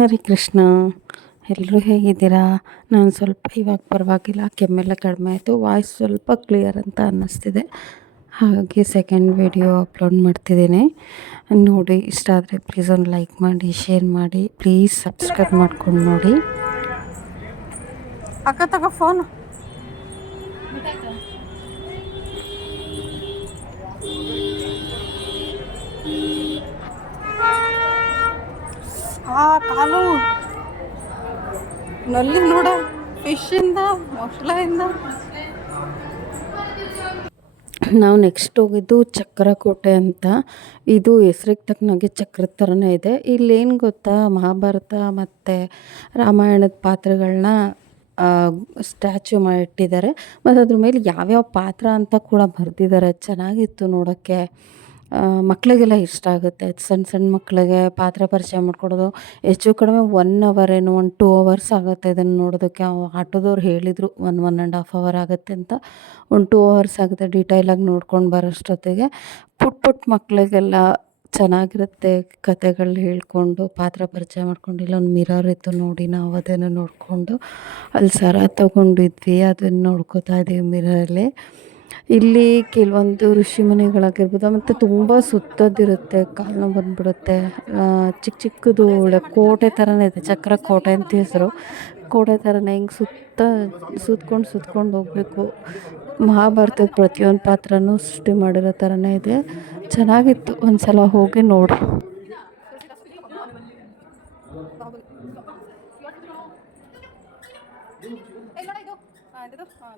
ಹರೇ ಕೃಷ್ಣ. ಎಲ್ಲರೂ ಹೇಗಿದ್ದೀರಾ? ನಾನು ಸ್ವಲ್ಪ ಇವಾಗ ಪರವಾಗಿಲ್ಲ, ಕೆಮ್ಮೆಲ್ಲ ಕಡಿಮೆ ಆಯಿತು, ವಾಯ್ಸ್ ಸ್ವಲ್ಪ ಕ್ಲಿಯರ್ ಅಂತ ಅನ್ನಿಸ್ತಿದೆ. ಹಾಗೆ ಸೆಕೆಂಡ್ ವಿಡಿಯೋ ಅಪ್ಲೋಡ್ ಮಾಡ್ತಿದ್ದೀನಿ. ನೋಡಿ, ಇಷ್ಟ ಆದರೆ ಪ್ಲೀಸ್ ಒಂದು ಲೈಕ್ ಮಾಡಿ, ಶೇರ್ ಮಾಡಿ, ಪ್ಲೀಸ್ ಸಬ್ಸ್ಕ್ರೈಬ್ ಮಾಡ್ಕೊಂಡು ನೋಡಿ. ಅಕ್ಕ ತಗೋ ಫೋನು. ಕಾಲು ನಲ್ಲಿ ನೋಡ, ಫಿಶ್ಶಿಂದ ಮೊಸಳೆಯಿಂದ. ನಾವು ನೆಕ್ಸ್ಟ್ ಹೋಗಿದ್ದು ಚಕ್ರಕೋಟೆ ಅಂತ. ಇದು ಹೆಸ್ರಿಗೆ ತಕ್ಕನಾಗೆ ಚಕ್ರದ ಥರನೇ ಇದೆ. ಇಲ್ಲೇನು ಗೊತ್ತಾ, ಮಹಾಭಾರತ ಮತ್ತು ರಾಮಾಯಣದ ಪಾತ್ರಗಳನ್ನ ಸ್ಟ್ಯಾಚ್ಯೂ ಮಾಡಿಟ್ಟಿದ್ದಾರೆ. ಮತ್ತು ಅದ್ರ ಮೇಲೆ ಯಾವ್ಯಾವ ಪಾತ್ರ ಅಂತ ಕೂಡ ಬರೆದಿದ್ದಾರೆ. ಚೆನ್ನಾಗಿತ್ತು ನೋಡೋಕ್ಕೆ. ಮಕ್ಕಳಿಗೆಲ್ಲ ಇಷ್ಟ ಆಗುತ್ತೆ. ಸಣ್ಣ ಸಣ್ಣ ಮಕ್ಕಳಿಗೆ ಪಾತ್ರ ಪರಿಚಯ ಮಾಡಿಕೊಡೋದು. ಹೆಚ್ಚು ಕಡಿಮೆ 1 ಅವರ್ ಏನು 1-2 ಅವರ್ಸ್ ಆಗುತ್ತೆ ಇದನ್ನು ನೋಡೋದಕ್ಕೆ. ಆಟೋದವ್ರು ಹೇಳಿದರು 1-1.5 ಅವರ್ ಆಗುತ್ತೆ ಅಂತ. 1-2 ಅವರ್ಸ್ ಆಗುತ್ತೆ ಡೀಟೇಲಾಗಿ ನೋಡ್ಕೊಂಡು ಬರೋಷ್ಟೊತ್ತಿಗೆ. ಪುಟ್ಟ ಮಕ್ಕಳಿಗೆಲ್ಲ ಚೆನ್ನಾಗಿರುತ್ತೆ. ಕತೆಗಳು ಹೇಳ್ಕೊಂಡು ಪಾತ್ರ ಪರಿಚಯ ಮಾಡ್ಕೊಂಡು. ಇಲ್ಲೊಂದು ಮಿರರ್ ಇತ್ತು, ನೋಡಿ ನಾವು ಅದನ್ನು ನೋಡಿಕೊಂಡು ಅಲ್ಲಿ ಸರ ತೊಗೊಂಡಿದ್ವಿ. ಅದನ್ನು ನೋಡ್ಕೋತಾ ಇದ್ದೀವಿ ಮಿರರಲ್ಲಿ. ಇಲ್ಲಿ ಕೆಲವೊಂದು ಋಷಿಮುನಿಗಳಾಗಿರ್ಬೋದು, ಮತ್ತು ತುಂಬ ಸುತ್ತೋದಿರುತ್ತೆ, ಕಾಲು ನೋವು ಬಂದುಬಿಡುತ್ತೆ. ಚಿಕ್ಕದು ಕೋಟೆ ಥರನೇ ಇದೆ, ಚಕ್ರಕೋಟೆ ಅಂತ ಹೆಸರು. ಕೋಟೆ ಥರನೇ ಹಿಂಗೆ ಸುತ್ಕೊಂಡು ಹೋಗಬೇಕು. ಮಹಾಭಾರತದ ಪ್ರತಿಯೊಂದು ಪಾತ್ರನೂ ಸೃಷ್ಟಿ ಮಾಡಿರೋ ಥರನೇ ಇದೆ. ಚೆನ್ನಾಗಿತ್ತು, ಒಂದು ಸಲ ಹೋಗಿ ನೋಡು.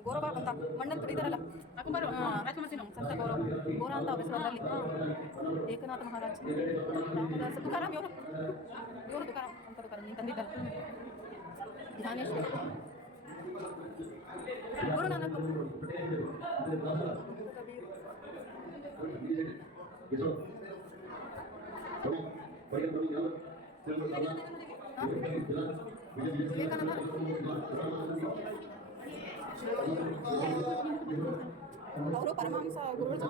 ಗೌರವ ಅಂತ ಮಣ್ಣಲ್ಲಿ ತುಡಿದಾರಲ್ಲ, ಸಂತ ಗೌರ ಅಂತ ಅವ್ರ ಹೆಸರು. ಅದರಲ್ಲಿ ಏಕನಾಥ ಮಹಾರಾಜ್, ರಾಮದಾಸ, ತುಕಾರಾಮ್, ಇವರು ತುಕಾರಾಮ್ ಅಂತ. ತುಕಾರಾಮ್ ನೀನು ತಂದಿದ್ದ ಜ್ಞಾನೇಶ್ವರ, ಗುರುನಾನಕ್, ವಿವೇಕಾನಂದ, ಅವರು ಪರಮಹಂಸ ಗುರುಗಳು.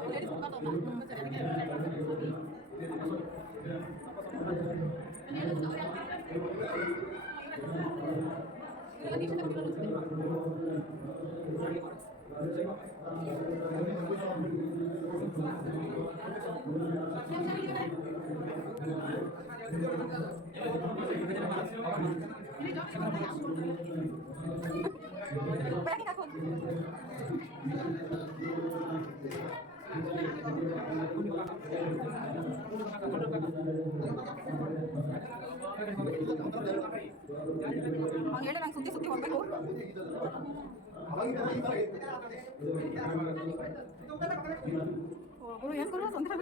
ಹೇಳಿ ನಂಗೆ ಸುದ್ದಿ ಹೋಗ್ಬೇಕು. ಗುರು ಏನು ಗುರು ತೊಂದರೆ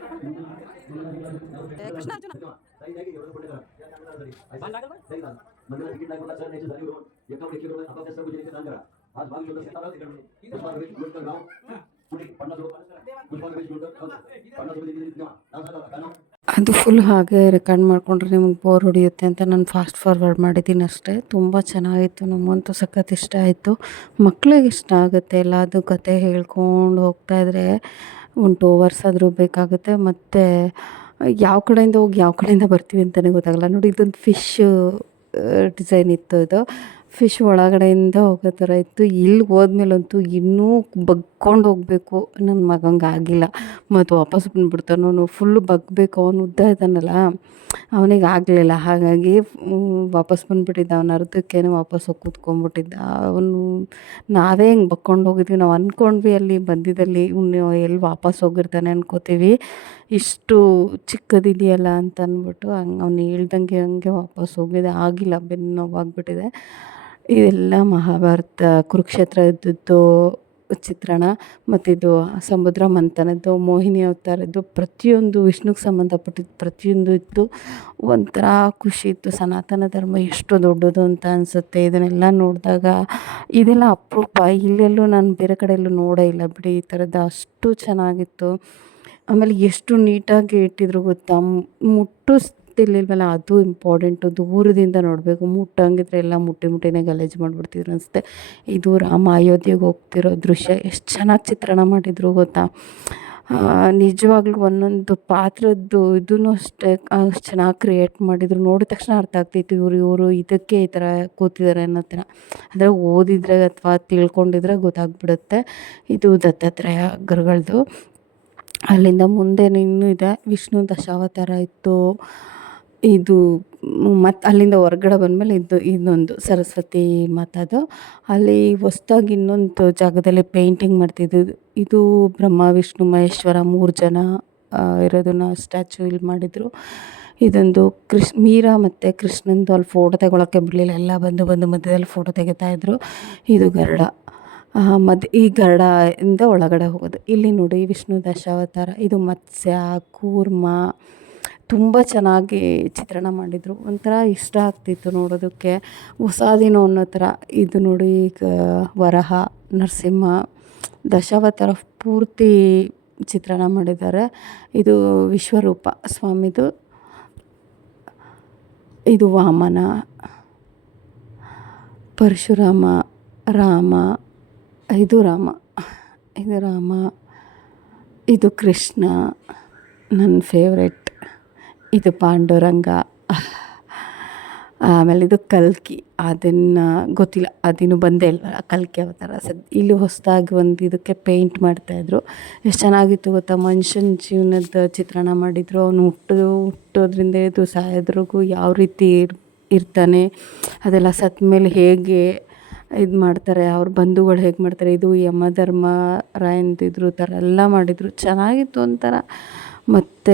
ಕೃಷ್ಣ ಅರ್ಜುನ. ಅದು ಫುಲ್ ಹಾಗೆ ರೆಕಾರ್ಡ್ ಮಾಡಿಕೊಂಡ್ರೆ ನಿಮಗೆ ಬೋರ್ ಹೊಡಿಯುತ್ತೆ ಅಂತ ನಾನು ಫಾಸ್ಟ್ ಫಾರ್ವರ್ಡ್ ಮಾಡಿದ್ದೀನಿ ಅಷ್ಟೇ. ತುಂಬ ಚೆನ್ನಾಗಿತ್ತು, ನಮಗಂತೂ ಸಖತ್ ಇಷ್ಟ ಆಯಿತು. ಮಕ್ಳಿಗೆ ಇಷ್ಟ ಆಗುತ್ತೆ ಎಲ್ಲ. ಅದು ಕತೆ ಹೇಳ್ಕೊಂಡು ಹೋಗ್ತಾಯಿದ್ರೆ 1-2 ಅವರ್ಸ್ ಆದರೂ ಬೇಕಾಗುತ್ತೆ. ಮತ್ತು ಯಾವ ಕಡೆಯಿಂದ ಹೋಗಿ ಯಾವ ಕಡೆಯಿಂದ ಬರ್ತೀವಿ ಅಂತಲೇ ಗೊತ್ತಾಗಲ್ಲ. ನೋಡಿ, ಇದೊಂದು ಫಿಶ್ ಡಿಸೈನ್ ಇತ್ತು. ಇದು ಫಿಶ್ ಒಳಗಡೆಯಿಂದ ಹೋಗೋ ಥರ ಇತ್ತು. ಇಲ್ಲಿ ಹೋದ್ಮೇಲಂತೂ ಇನ್ನೂ ಬಗ್ಕೊಂಡು ಹೋಗಬೇಕು. ನನ್ನ ಮಗಂಗೆ ಆಗಿಲ್ಲ, ಮತ್ತು ವಾಪಸ್ ಬಂದುಬಿಡ್ತಾನೆ. ಅವನು ಫುಲ್ಲು ಬಗ್ಬೇಕು. ಅವನು ಉದ್ದ ಇದ್ದಾನಲ್ಲ, ಅವನಿಗೆ ಆಗಲಿಲ್ಲ. ಹಾಗಾಗಿ ವಾಪಸ್ ಬಂದುಬಿಟ್ಟಿದ್ದ. ಅವನ ಅರ್ಧಕ್ಕೇ ವಾಪಸ್ ಹೋಗಿ ಕೂತ್ಕೊಂಡ್ಬಿಟ್ಟಿದ್ದ. ಅವನು ನಾವೇ ಹಿಂಗೆ ಬಗ್ಕೊಂಡು ಹೋಗಿದ್ವಿ. ನಾವು ಅಂದ್ಕೊಂಡ್ವಿ ಅಲ್ಲಿ ಬಂದಿದ್ದಲ್ಲಿ ಇವನು ಎಲ್ಲಿ ವಾಪಸ್ ಹೋಗಿರ್ತಾನೆ ಅನ್ಕೋತೀವಿ, ಇಷ್ಟು ಚಿಕ್ಕದಿದೆಯಲ್ಲ ಅಂತ ಅಂದ್ಬಿಟ್ಟು. ಅವ್ನು ಹೇಳ್ದಂಗೆ ಹಂಗೆ ವಾಪಸ್ ಹೋಗಿದೆ. ಆಗಿಲ್ಲ, ಬೆನ್ನು ನೋವಾಗ್ಬಿಟ್ಟಿದೆ. ಇದೆಲ್ಲ ಮಹಾಭಾರತ ಕುರುಕ್ಷೇತ್ರ ಯುದ್ಧದ್ದು ಚಿತ್ರಣ. ಮತ್ತಿದು ಸಮುದ್ರ ಮಂಥನದ್ದು, ಮೋಹಿನಿ ಅವತಾರದ್ದು, ಪ್ರತಿಯೊಂದು ವಿಷ್ಣುಗೆ ಸಂಬಂಧಪಟ್ಟಿದ್ದು ಪ್ರತಿಯೊಂದು ಇತ್ತು. ಒಂಥರ ಖುಷಿ ಇತ್ತು. ಸನಾತನ ಧರ್ಮ ಎಷ್ಟು ದೊಡ್ಡದು ಅಂತ ಅನಿಸುತ್ತೆ ಇದನ್ನೆಲ್ಲ ನೋಡಿದಾಗ. ಇದೆಲ್ಲ ಅಪರೂಪ, ಇಲ್ಲೆಲ್ಲೂ ನಾನು ಬೇರೆ ಕಡೆ ಎಲ್ಲೂ ನೋಡೇ ಇಲ್ಲ ಬಿಡಿ ಈ ಥರದ್ದು. ಅಷ್ಟು ಚೆನ್ನಾಗಿತ್ತು. ಆಮೇಲೆ ಎಷ್ಟು ನೀಟಾಗಿ ಇಟ್ಟಿದ್ರು ಗೊತ್ತಾ. ಮುಟ್ಟಿಸ್ತಿರ್ಲಿಲ್ವಲ್ಲ, ಅದು ಇಂಪಾರ್ಟೆಂಟು. ದೂರದಿಂದ ನೋಡಬೇಕು. ಮುಟ್ಟಂಗಿದ್ರೆ ಎಲ್ಲ ಮುಟ್ಟಿನೇ ಗಲೀಜು ಮಾಡಿಬಿಡ್ತಿದ್ರು ಅನಿಸುತ್ತೆ. ಇದು ರಾಮ ಅಯೋಧ್ಯೆಗೆ ಹೋಗ್ತಿರೋ ದೃಶ್ಯ ಎಷ್ಟು ಚೆನ್ನಾಗಿ ಚಿತ್ರಣ ಮಾಡಿದ್ರು ಗೊತ್ತಾ. ನಿಜವಾಗ್ಲೂ ಒಂದೊಂದು ಪಾತ್ರದ್ದು ಇದೂ ಅಷ್ಟೇ ಅಷ್ಟು ಚೆನ್ನಾಗಿ ಕ್ರಿಯೇಟ್ ಮಾಡಿದರು. ನೋಡಿದ ತಕ್ಷಣ ಅರ್ಥ ಆಗ್ತಿತ್ತು ಇವರು ಇದಕ್ಕೆ ಈ ಥರ ಕೂತಿದ್ದಾರೆ ಅನ್ನೋ ಥರ. ಅಂದರೆ ಓದಿದರೆ ಅಥವಾ ತಿಳ್ಕೊಂಡಿದ್ರೆ ಗೊತ್ತಾಗ್ಬಿಡುತ್ತೆ. ಇದು ದತ್ತಾತ್ರೇಯ ಗುರುಗಳದ್ದು. ಅಲ್ಲಿಂದ ಮುಂದೆನೂ ಇನ್ನೂ ಇದೆ. ವಿಷ್ಣು ದಶಾವತಾರ ಇತ್ತು. ಇದು ಮತ್ತು ಅಲ್ಲಿಂದ ಹೊರ್ಗಡೆ ಬಂದಮೇಲೆ ಇನ್ನೊಂದು ಸರಸ್ವತಿ ಮಾತಾದು. ಅಲ್ಲಿ ಹೊಸ್ದಾಗಿ ಇನ್ನೊಂದು ಜಾಗದಲ್ಲಿ ಪೇಂಟಿಂಗ್ ಮಾಡ್ತಿದ್ದು. ಇದು ಬ್ರಹ್ಮ ವಿಷ್ಣು ಮಹೇಶ್ವರ 3 ಜನ ಇರೋದನ್ನು ಸ್ಟ್ಯಾಚು ಇಲ್ಲಿ ಮಾಡಿದರು. ಇದೊಂದು ಮೀರಾ ಮತ್ತು ಕೃಷ್ಣಂದು ಅಲ್ಲಿ ಫೋಟೋ ತಗೊಳ್ಳೋಕ್ಕೆ ಬಿಡಲಿಲ್ಲ. ಎಲ್ಲ ಬಂದು ಮಧ್ಯದಲ್ಲಿ ಫೋಟೋ ತೆಗಿತಾಯಿದ್ರು. ಇದು ಗರುಡ. ಈ ಗರುಡ ಇಂದ ಒಳಗಡೆ ಹೋಗೋದು. ಇಲ್ಲಿ ನೋಡಿ ವಿಷ್ಣು ದಶಾವತಾರ. ಇದು ಮತ್ಸ್ಯ, ಕೂರ್ಮ ತುಂಬ ಚೆನ್ನಾಗಿ ಚಿತ್ರಣ ಮಾಡಿದರು. ಒಂಥರ ಇಷ್ಟ ಆಗ್ತಿತ್ತು ನೋಡೋದಕ್ಕೆ. ಹೊಸದೇನೋ ಅನ್ನೋ ಥರ. ಇದು ನೋಡಿ ಈಗ ವರಹ, ನರಸಿಂಹ, ದಶಾವತಾರ ಪೂರ್ತಿ ಚಿತ್ರಣ ಮಾಡಿದ್ದಾರೆ. ಇದು ವಿಶ್ವರೂಪ ಸ್ವಾಮಿದು. ಇದು ವಾಮನ, ಪರಶುರಾಮ, ರಾಮ. ಇದು ರಾಮ, ಇದು ಕೃಷ್ಣ ನನ್ನ ಫೇವ್ರೆಟ್. ಇದು ಪಾಂಡುರಂಗ. ಆಮೇಲೆ ಇದು ಕಲ್ಕಿ. ಅದನ್ನು ಗೊತ್ತಿಲ್ಲ, ಅದಿನ್ನೂ ಬಂದೇ ಇಲ್ವಲ್ಲ ಕಲ್ಕಿ ಅವತಾರ. ಇಲ್ಲಿ ಹೊಸದಾಗಿ ಒಂದು ಇದಕ್ಕೆ ಪೇಂಟ್ ಮಾಡ್ತಾಯಿದ್ರು. ಎಷ್ಟು ಚೆನ್ನಾಗಿತ್ತು ಗೊತ್ತಾ. ಮನುಷ್ಯನ ಜೀವನದ ಚಿತ್ರಣ ಮಾಡಿದರು. ಅವನು ಹುಟ್ಟೋದ್ರಿಂದ ಇದು ಸಾಯೋದ್ರಿಗೂ ಯಾವ ರೀತಿ ಇರ್ತಾನೆ, ಅದೆಲ್ಲ ಸತ್ತ ಮೇಲೆ ಹೇಗೆ ಇದು ಮಾಡ್ತಾರೆ, ಅವ್ರ ಬಂಧುಗಳು ಹೇಗೆ ಮಾಡ್ತಾರೆ. ಇದು ಯಮಧರ್ಮರಾಯಂದಿದ್ರು ಥರ ಎಲ್ಲ ಮಾಡಿದರು. ಚೆನ್ನಾಗಿತ್ತು ಒಂಥರ. ಮತ್ತು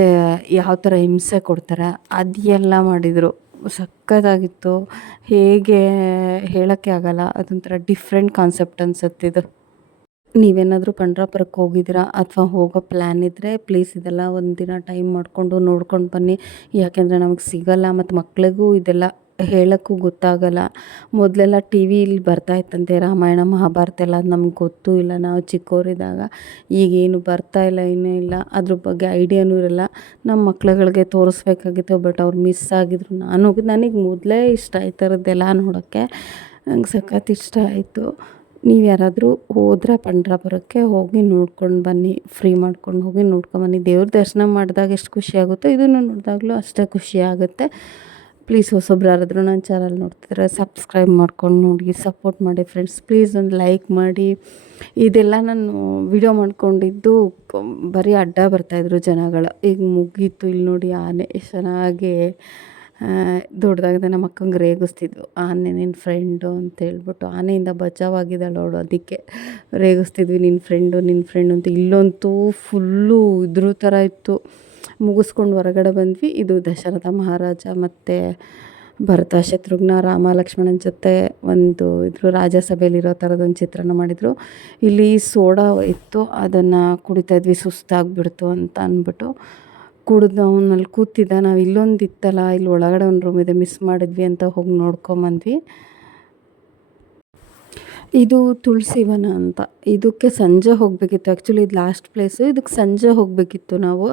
ಯಾವ ಥರ ಹಿಂಸೆ ಕೊಡ್ತಾರೆ ಅದೆಲ್ಲ ಮಾಡಿದರು. ಸಖತ್ತಾಗಿತ್ತು. ಹೇಗೆ ಹೇಳೋಕ್ಕೆ ಆಗೋಲ್ಲ. ಅದೊಂಥರ ಡಿಫ್ರೆಂಟ್ ಕಾನ್ಸೆಪ್ಟ್ ಅನ್ಸುತ್ತಿದು. ನೀವೇನಾದರೂ ಪಂಡ್ರಾಪುರಕ್ಕೆ ಹೋಗಿದ್ದೀರಾ ಅಥವಾ ಹೋಗೋ ಪ್ಲ್ಯಾನ್ ಇದ್ದರೆ ಪ್ಲೀಸ್ ಇದೆಲ್ಲ ಒಂದಿನ ಟೈಮ್ ಮಾಡಿಕೊಂಡು ನೋಡ್ಕೊಂಡು ಬನ್ನಿ. ಯಾಕೆಂದರೆ ನಮಗೆ ಸಿಗೋಲ್ಲ. ಮತ್ತು ಮಕ್ಳಿಗೂ ಇದೆಲ್ಲ ಹೇಳೋಕ್ಕೂ ಗೊತ್ತಾಗೋಲ್ಲ. ಮೊದಲೆಲ್ಲ ಟಿ ವಿಲಿ ಬರ್ತಾಯಿತ್ತಂತೆ ರಾಮಾಯಣ ಮಹಾಭಾರತ ಎಲ್ಲ. ಅದು ನಮ್ಗೆ ಗೊತ್ತೂ ಇಲ್ಲ ನಾವು ಚಿಕ್ಕವರಿದ್ದಾಗ. ಈಗೇನು ಬರ್ತಾಯಿಲ್ಲ, ಏನೂ ಇಲ್ಲ. ಅದ್ರ ಬಗ್ಗೆ ಐಡಿಯಾನೂ ಇರೋಲ್ಲ. ನಮ್ಮ ಮಕ್ಳುಗಳಿಗೆ ತೋರಿಸ್ಬೇಕಾಗಿತ್ತು. ಬಟ್ ಅವ್ರು ಮಿಸ್ ಆಗಿದ್ರು. ನನಗೆ ಮೊದಲೇ ಇಷ್ಟ ಈ ಥರದ್ದೆಲ್ಲ ನೋಡೋಕ್ಕೆ. ನಂಗೆ ಸಖತ್ ಇಷ್ಟ ಆಯಿತು. ನೀವು ಯಾರಾದರೂ ಹೋದರೆ ಪಂಡ್ರಾಪುರಕ್ಕೆ ಹೋಗಿ ನೋಡ್ಕೊಂಡು ಬನ್ನಿ. ಫ್ರೀ ಮಾಡ್ಕೊಂಡು ಹೋಗಿ ನೋಡ್ಕೊಂಬನ್ನಿ. ದೇವ್ರ ದರ್ಶನ ಮಾಡಿದಾಗ ಎಷ್ಟು ಖುಷಿ ಆಗುತ್ತೋ ಇದನ್ನು ನೋಡಿದಾಗಲೂ ಅಷ್ಟೇ ಖುಷಿ ಆಗುತ್ತೆ. ಪ್ಲೀಸ್ ಹೊಸೊಬ್ರು ಯಾರಾದರೂ ನನ್ನ ಚಾನಲ್ ನೋಡ್ತಿದ್ರೆ ಸಬ್ಸ್ಕ್ರೈಬ್ ಮಾಡ್ಕೊಂಡು ನೋಡಿ, ಸಪೋರ್ಟ್ ಮಾಡಿ ಫ್ರೆಂಡ್ಸ್. ಪ್ಲೀಸ್ ಒಂದು ಲೈಕ್ ಮಾಡಿ. ಇದೆಲ್ಲ ನಾನು ವಿಡಿಯೋ ಮಾಡ್ಕೊಂಡಿದ್ದು ಬರೀ ಅಡ್ಡ ಬರ್ತಾಯಿದ್ರು ಜನಗಳು. ಈಗ ಮುಗೀತು. ಇಲ್ಲಿ ನೋಡಿ ಆನೆ ಎಷ್ಟು ಚೆನ್ನಾಗಿ ದೊಡ್ಡದಾಗಿದೆ. ನಮ್ಮ ಅಕ್ಕಂಗೆ ರೇಗಿಸ್ತಿದ್ವು, ಆನೆ ನಿನ್ನ ಫ್ರೆಂಡು ಅಂತ ಹೇಳ್ಬಿಟ್ಟು. ಆನೆಯಿಂದ ಬಚಾವಾಗಿದ್ದಾಳೆ ಅವಳು, ಅದಕ್ಕೆ ರೇಗಿಸ್ತಿದ್ವಿ ನಿನ್ನ ಫ್ರೆಂಡು ಅಂತ. ಇಲ್ಲಂತೂ ಫುಲ್ಲು ಇದ್ರ ಥರ ಇತ್ತು. ಮುಗಿಸ್ಕೊಂಡು ಹೊರಗಡೆ ಬಂದ್ವಿ. ಇದು ದಶರಥ ಮಹಾರಾಜ ಮತ್ತು ಭರತ ಶತ್ರುಘ್ನ ರಾಮ ಲಕ್ಷ್ಮಣನ ಜೊತೆ ಒಂದು ರಾಜಸಭೆಯಲ್ಲಿರೋ ಥರದೊಂದು ಚಿತ್ರಣ ಮಾಡಿದರು. ಇಲ್ಲಿ ಸೋಡಾ ಇತ್ತು, ಅದನ್ನು ಕುಡಿತಾಯಿದ್ವಿ. ಸುಸ್ತಾಗಿಬಿಡ್ತು ಅಂತ ಅಂದ್ಬಿಟ್ಟು ಕುಡಿದು ಅವನಲ್ಲಿ ಕೂತಿದ್ದ. ನಾವು ಇಲ್ಲೊಂದು ಇತ್ತಲ್ಲ, ಇಲ್ಲಿ ಒಳಗಡೆ ಒಂದು ರೂಮ್ ಇದೆ, ಮಿಸ್ ಮಾಡಿದ್ವಿ ಅಂತ ಹೋಗಿ ನೋಡ್ಕೊಂಬಂದ್ವಿ. ಇದು ತುಳಸಿವನ ಅಂತ. ಇದಕ್ಕೆ ಸಂಜೆ ಹೋಗಬೇಕಿತ್ತು. ಆ್ಯಕ್ಚುಲಿ ಇದು ಲಾಸ್ಟ್ ಪ್ಲೇಸು. ಇದಕ್ಕೆ ಸಂಜೆ ಹೋಗಬೇಕಿತ್ತು ನಾವು.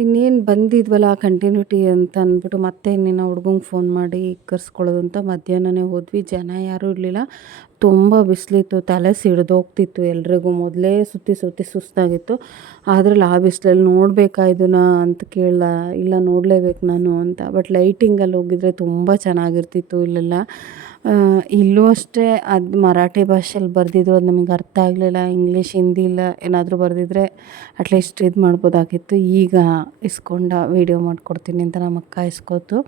ಇನ್ನೇನು ಬಂದಿದ್ವಲ್ಲ ಕಂಟಿನ್ಯೂಟಿ ಅಂತ ಅಂದ್ಬಿಟ್ಟು ಮತ್ತೆ ಇನ್ನೇನು ಹುಡ್ಗಂಗೆ ಫೋನ್ ಮಾಡಿ ಕರ್ಸ್ಕೊಳ್ಳೋದು ಅಂತ ಮಧ್ಯಾಹ್ನನೇ ಹೋದ್ವಿ. ಜನ ಯಾರೂ ಇರಲಿಲ್ಲ. ತುಂಬ ಬಿಸಿಲಿತ್ತು. ತಲೆ ಸಿಡ್ದೋಗ್ತಿತ್ತು ಎಲ್ರಿಗೂ. ಮೊದಲೇ ಸುತ್ತಿ ಸುಸ್ತಾಗಿತ್ತು. ಅದ್ರಲ್ಲಿ ಆ ಬಿಸಿಲಲ್ಲಿ ನೋಡಬೇಕಾ ಇದನ್ನು ಅಂತ ಕೇಳ್ದೆ. ಇಲ್ಲ ನೋಡಲೇಬೇಕು ನಾನು ಅಂತ. ಬಟ್ ಲೈಟಿಂಗಲ್ಲಿ ಹೋಗಿದ್ರೆ ತುಂಬ ಚೆನ್ನಾಗಿರ್ತಿತ್ತು ಇಲ್ಲೆಲ್ಲ. ಇಲ್ಲೂ ಅಷ್ಟೇ. ಅದು ಮರಾಠಿ ಭಾಷೆಯಲ್ಲಿ ಬರೆದಿದ್ರು, ಅದು ನಮಗೆ ಅರ್ಥ ಆಗಲಿಲ್ಲ. ಇಂಗ್ಲೀಷ್ ಹಿಂದಿ ಇಲ್ಲ ಏನಾದರೂ ಬರೆದಿದ್ರೆ ಅಟ್ಲೀಸ್ಟ್ ಇದು ಮಾಡ್ಬೋದಾಗಿತ್ತು. ಈಗ ಇಸ್ಕೊಂಡ ವೀಡಿಯೋ ಮಾಡಿಕೊಡ್ತೀನಿ ಅಂತ ನಮ್ಮ ಅಕ್ಕ ಇಸ್ಕೊತು.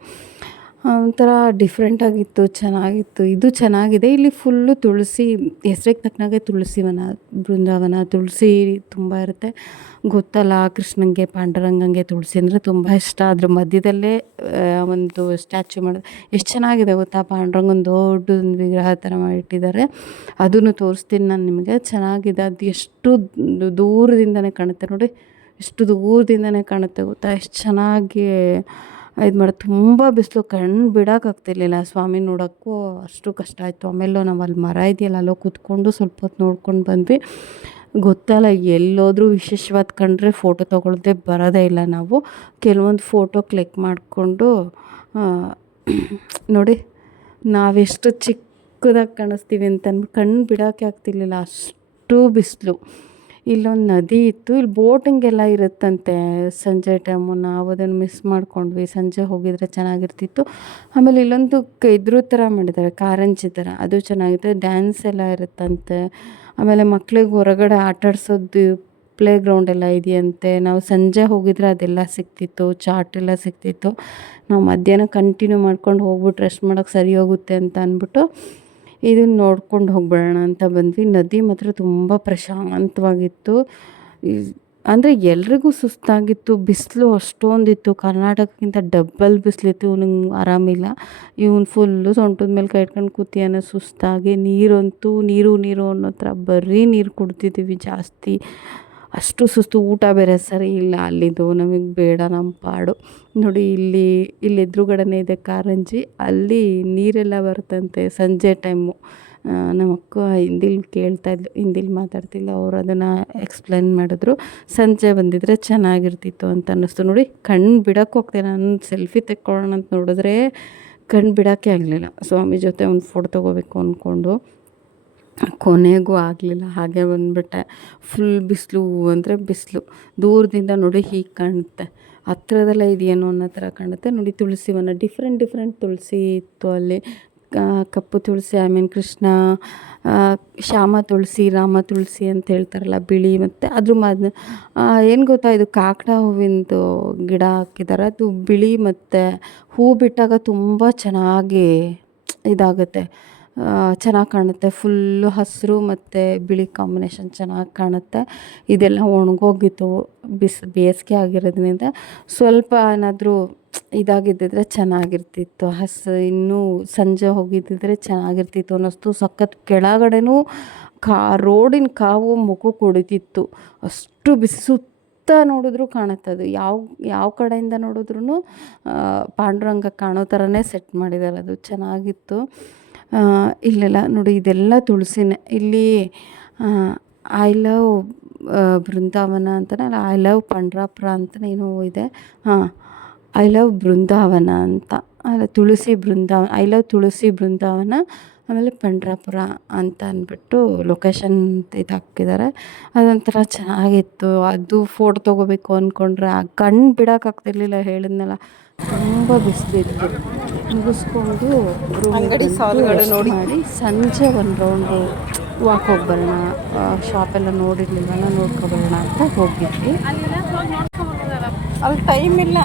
ಒಂಥರ ಡಿಫ್ರೆಂಟಾಗಿತ್ತು, ಚೆನ್ನಾಗಿತ್ತು. ಇದು ಚೆನ್ನಾಗಿದೆ. ಇಲ್ಲಿ ಫುಲ್ಲು ತುಳಸಿ, ಹೆಸ್ರಿಗೆ ತಕ್ಕನಾಗೆ ತುಳಸಿ ವನ, ಬೃಂದಾವನ. ತುಳಸಿ ತುಂಬ ಇರುತ್ತೆ. ಗೊತ್ತಲ್ಲ, ಕೃಷ್ಣಂಗೆ ಪಾಂಡುರಂಗಂಗೆ ತುಳಸಿ ಅಂದರೆ ತುಂಬ ಇಷ್ಟ. ಅದ್ರ ಮಧ್ಯದಲ್ಲೇ ಒಂದು ಸ್ಟ್ಯಾಚು ಮಾಡೋದು ಎಷ್ಟು ಚೆನ್ನಾಗಿದೆ ಗೊತ್ತಾ. ಪಾಂಡುರಂಗನ ದೊಡ್ಡದೊಂದು ವಿಗ್ರಹ ಥರ ಮಾಡಿಟ್ಟಿದ್ದಾರೆ. ಅದನ್ನು ತೋರಿಸ್ತೀನಿ ನಾನು ನಿಮಗೆ. ಚೆನ್ನಾಗಿದೆ. ಅದು ಎಷ್ಟು ದೂರದಿಂದನೇ ಕಾಣುತ್ತೆ ನೋಡಿ. ಎಷ್ಟು ದೂರದಿಂದನೇ ಕಾಣುತ್ತೆ ಗೊತ್ತಾ. ಎಷ್ಟು ಚೆನ್ನಾಗಿ ಇದು ಮಾಡೋದು. ತುಂಬ ಬಿಸಿಲು, ಕಣ್ಣು ಬಿಡೋಕ್ಕಾಗ್ತಿರ್ಲಿಲ್ಲ. ಸ್ವಾಮಿ ನೋಡೋಕ್ಕೂ ಅಷ್ಟು ಕಷ್ಟ ಆಯಿತು. ಆಮೇಲೆ ನಾವು ಅಲ್ಲಿ ಮರ ಇದೆಯಲ್ಲ, ಅಲ್ಲೋ ಕೂತ್ಕೊಂಡು ಸ್ವಲ್ಪ ಹೊತ್ತು ನೋಡ್ಕೊಂಡು ಬಂದ್ವಿ. ಗೊತ್ತಲ್ಲ, ಎಲ್ಲೋದ್ರೂ ವಿಶೇಷವಾದ ಕಂಡ್ರೆ ಫೋಟೋ ತೊಗೊಳ್ದೆ ಬರೋದೇ ಇಲ್ಲ ನಾವು. ಕೆಲವೊಂದು ಫೋಟೋ ಕ್ಲಿಕ್ ಮಾಡಿಕೊಂಡು ನೋಡಿ ನಾವೆಷ್ಟು ಚಿಕ್ಕದಾಗಿ ಕಾಣಿಸ್ತೀವಿ ಅಂತ ಅಂದ್ಬಿಟ್ಟು ಕಣ್ಣು ಬಿಡೋಕ್ಕೆ ಆಗ್ತಿರ್ಲಿಲ್ಲ. ಅಷ್ಟು ಬಿಸಿಲು. ಇಲ್ಲೊಂದು ನದಿ ಇತ್ತು, ಇಲ್ಲಿ ಬೋಟಿಂಗ್ ಎಲ್ಲ ಇರುತ್ತಂತೆ ಸಂಜೆ ಟೈಮು. ನಾವು ಅದನ್ನು ಮಿಸ್ ಮಾಡ್ಕೊಂಡ್ವಿ, ಸಂಜೆ ಹೋಗಿದ್ರೆ ಚೆನ್ನಾಗಿರ್ತಿತ್ತು. ಆಮೇಲೆ ಇಲ್ಲೊಂದು ಇದ್ರ ಥರ ಮಾಡಿದ್ದಾರೆ, ಕಾರಂಜಿ ಥರ, ಅದು ಚೆನ್ನಾಗಿದೆ. ಡ್ಯಾನ್ಸ್ ಎಲ್ಲ ಇರುತ್ತಂತೆ. ಆಮೇಲೆ ಮಕ್ಳಿಗೆ ಹೊರಗಡೆ ಆಟಾಡ್ಸೋದು ಪ್ಲೇ ಗ್ರೌಂಡ್ ಎಲ್ಲ ಇದೆಯಂತೆ. ನಾವು ಸಂಜೆ ಹೋಗಿದ್ರೆ ಅದೆಲ್ಲ ಸಿಗ್ತಿತ್ತು, ಚಾಟ್ ಎಲ್ಲ ಸಿಗ್ತಿತ್ತು. ನಾವು ಮಧ್ಯಾಹ್ನ ಕಂಟಿನ್ಯೂ ಮಾಡ್ಕೊಂಡು ಹೋಗ್ಬಿಟ್ಟು ರೆಸ್ಟ್ ಮಾಡೋಕ್ಕೆ ಸರಿ ಹೋಗುತ್ತೆ ಅಂತ ಅಂದ್ಬಿಟ್ಟು ಇದನ್ನು ನೋಡ್ಕೊಂಡು ಹೋಗ್ಬಿಡೋಣ ಅಂತ ಬಂದ್ವಿ. ನದಿ ಮಾತ್ರ ತುಂಬ ಪ್ರಶಾಂತವಾಗಿತ್ತು. ಅಂದರೆ ಎಲ್ರಿಗೂ ಸುಸ್ತಾಗಿತ್ತು, ಬಿಸಿಲು ಅಷ್ಟೊಂದಿತ್ತು, ಕರ್ನಾಟಕಕ್ಕಿಂತ ಡಬ್ಬಲ್ ಬಿಸಿಲಿತ್ತು. ನಂಗೆ ಆರಾಮಿಲ್ಲ, ಇವ್ನು ಫುಲ್ಲು ಸೊಂಟದ ಮೇಲೆ ಕೈ ಇಟ್ಕೊಂಡು ಕೂತಿಯಾನ ಸುಸ್ತಾಗಿ. ನೀರಂತೂ ನೀರು ಅನ್ನೋ ಥರ ಬರೀ ನೀರು ಕುಡ್ತಿದ್ದೀವಿ ಜಾಸ್ತಿ, ಅಷ್ಟು ಸುಸ್ತು. ಊಟ ಬೇರೆ ಸರಿ ಇಲ್ಲ ಅಲ್ಲಿದ್ದು, ನಮಗೆ ಬೇಡ ನಮ್ಮ ಪಾಡು. ನೋಡಿ ಇಲ್ಲಿ ಎದುರುಗಡೆನೇ ಇದೆ ಕಾರಂಜಿ, ಅಲ್ಲಿ ನೀರೆಲ್ಲ ಬರ್ತಂತೆ ಸಂಜೆ ಟೈಮು. ನಮ್ಮ ಅಕ್ಕ ಹಿಂದಿಲಿ ಕೇಳ್ತಾಯಿದ್ಲು, ಹಿಂದಿಲಿ ಮಾತಾಡ್ತಿಲ್ಲ, ಅವರು ಅದನ್ನು ಎಕ್ಸ್ಪ್ಲೇನ್ ಮಾಡಿದ್ರು. ಸಂಜೆ ಬಂದಿದ್ರೆ ಚೆನ್ನಾಗಿರ್ತಿತ್ತು ಅಂತ ಅನ್ನಿಸ್ತು. ನೋಡಿ ಕಣ್ಣು ಬಿಡೋಕ್ಕೆ ಹೋಗ್ತೇನೆ ನಾನು, ಸೆಲ್ಫಿ ತೆಕ್ಕೊಳ್ಳೋಣ ಅಂತ ನೋಡಿದ್ರೆ ಕಣ್ಣು ಬಿಡೋಕ್ಕೆ ಆಗಲಿಲ್ಲ. ಸ್ವಾಮಿ ಜೊತೆ ಒಂದು ಫೋಟೋ ತೊಗೋಬೇಕು ಅಂದ್ಕೊಂಡು ಕೊನೆಗೂ ಆಗಲಿಲ್ಲ, ಹಾಗೆ ಬಂದುಬಿಟ್ಟೆ. ಫುಲ್ ಬಿಸಿಲು ಅಂದರೆ ಬಿಸಿಲು. ದೂರದಿಂದ ನೋಡಿ ಹೀಗೆ ಕಾಣುತ್ತೆ, ಹತ್ರದಲ್ಲೇ ಇದೆಯೇನೋ ಅನ್ನೋ ಥರ ಕಾಣುತ್ತೆ. ನೋಡಿ ತುಳಸಿವನ, ಡಿಫ್ರೆಂಟ್ ತುಳಸಿ ಇತ್ತು ಅಲ್ಲಿ. ಕಪ್ಪು ತುಳಸಿ, ಕೃಷ್ಣ, ಶ್ಯಾಮ ತುಳಸಿ, ರಾಮ ತುಳಸಿ ಅಂತ ಹೇಳ್ತಾರಲ್ಲ, ಬಿಳಿ. ಮತ್ತು ಅದ್ರ ಏನು ಗೊತ್ತಾ, ಇದು ಕಾಕಡ ಹೂವಿಂದು ಗಿಡ ಹಾಕಿದ್ದಾರೆ. ಅದು ಬಿಳಿ ಮತ್ತು ಹೂ ಬಿಟ್ಟಾಗ ತುಂಬ ಚೆನ್ನಾಗಿ ಇದಾಗುತ್ತೆ, ಚೆನ್ನಾಗಿ ಕಾಣುತ್ತೆ. ಫುಲ್ಲು ಹಸಿರು ಮತ್ತು ಬಿಳಿ ಕಾಂಬಿನೇಷನ್ ಚೆನ್ನಾಗಿ ಕಾಣುತ್ತೆ. ಇದೆಲ್ಲ ಒಣಗೋಗಿತ್ತು ಬೇಸಿಗೆ ಆಗಿರೋದ್ರಿಂದ. ಸ್ವಲ್ಪ ಏನಾದರೂ ಇದಾಗಿದ್ದಿದ್ರೆ ಚೆನ್ನಾಗಿರ್ತಿತ್ತು, ಇನ್ನೂ ಸಂಜೆ ಹೋಗಿದ್ದಿದ್ರೆ ಚೆನ್ನಾಗಿರ್ತಿತ್ತು ಅನ್ನಿಸ್ತು. ಸಖತ್ ಕೆಳಗಡೆನೂ ರೋಡಿನ ಕಾವು ಮುಖಕ್ಕೆ ಹೊಡಿತಿತ್ತು, ಅಷ್ಟು ಸುತ್ತ ನೋಡಿದ್ರು ಕಾಣುತ್ತೆ. ಅದು ಯಾವ ಕಡೆಯಿಂದ ನೋಡಿದ್ರೂ ಪಾಂಡುರಂಗ ಕಾಣೋ ಥರನೇ ಸೆಟ್ ಮಾಡಿದ್ದಾರೆ, ಅದು ಚೆನ್ನಾಗಿತ್ತು. ಇಲ್ಲೆಲ್ಲ ನೋಡಿ ಇದೆಲ್ಲ ತುಳಸಿನೇ. ಇಲ್ಲಿ ಐ ಲವ್ ಬೃಂದಾವನ ಅಂತಲೇ, ಐ ಲವ್ ಪಂಡ್ರಾಪುರ ಅಂತಲೇ ಏನೋ ಇದೆ. ಐ ಲವ್ ಬೃಂದಾವನ ಅಂತ, ಅಲ್ಲ ತುಳಸಿ ಬೃಂದಾವನ, ಐ ಲವ್ ತುಳಸಿ ಬೃಂದಾವನ, ಆಮೇಲೆ ಪಂಡ್ರಾಪುರ ಅಂತ ಅಂದ್ಬಿಟ್ಟು ಲೊಕೇಶನ್ ಇದು ಹಾಕಿದ್ದಾರೆ. ಅದೊಂಥರ ಚೆನ್ನಾಗಿತ್ತು. ಅದು ಫೋಟೋ ತೊಗೋಬೇಕು ಅಂದ್ಕೊಂಡ್ರೆ ಆ ಕಣ್ಣು ಬಿಡೋಕ್ಕಾಗ್ತಿರ್ಲಿಲ್ಲ, ಹೇಳಿದ್ನಲ್ಲ ತುಂಬ ಬಿಸಿಲಿತ್ತು. ಮುಗಿಸ್ಕೊಂಡು ಅಂಗಡಿ ಸಾಲುಗಳು ಮಾಡಿ ಸಂಜೆ ಒಂದು ರೌಂಡು ವಾಕ್ ಹೋಗ್ಬರೋಣ, ಶಾಪೆಲ್ಲ ನೋಡಿರ್ಲಿಲ್ಲ, ನೋಡ್ಕೊಬರೋಣ ಅಂತ ಹೋಗಿದ್ವಿ. ಅಲ್ಲಿ ಟೈಮ್ ಇಲ್ಲ.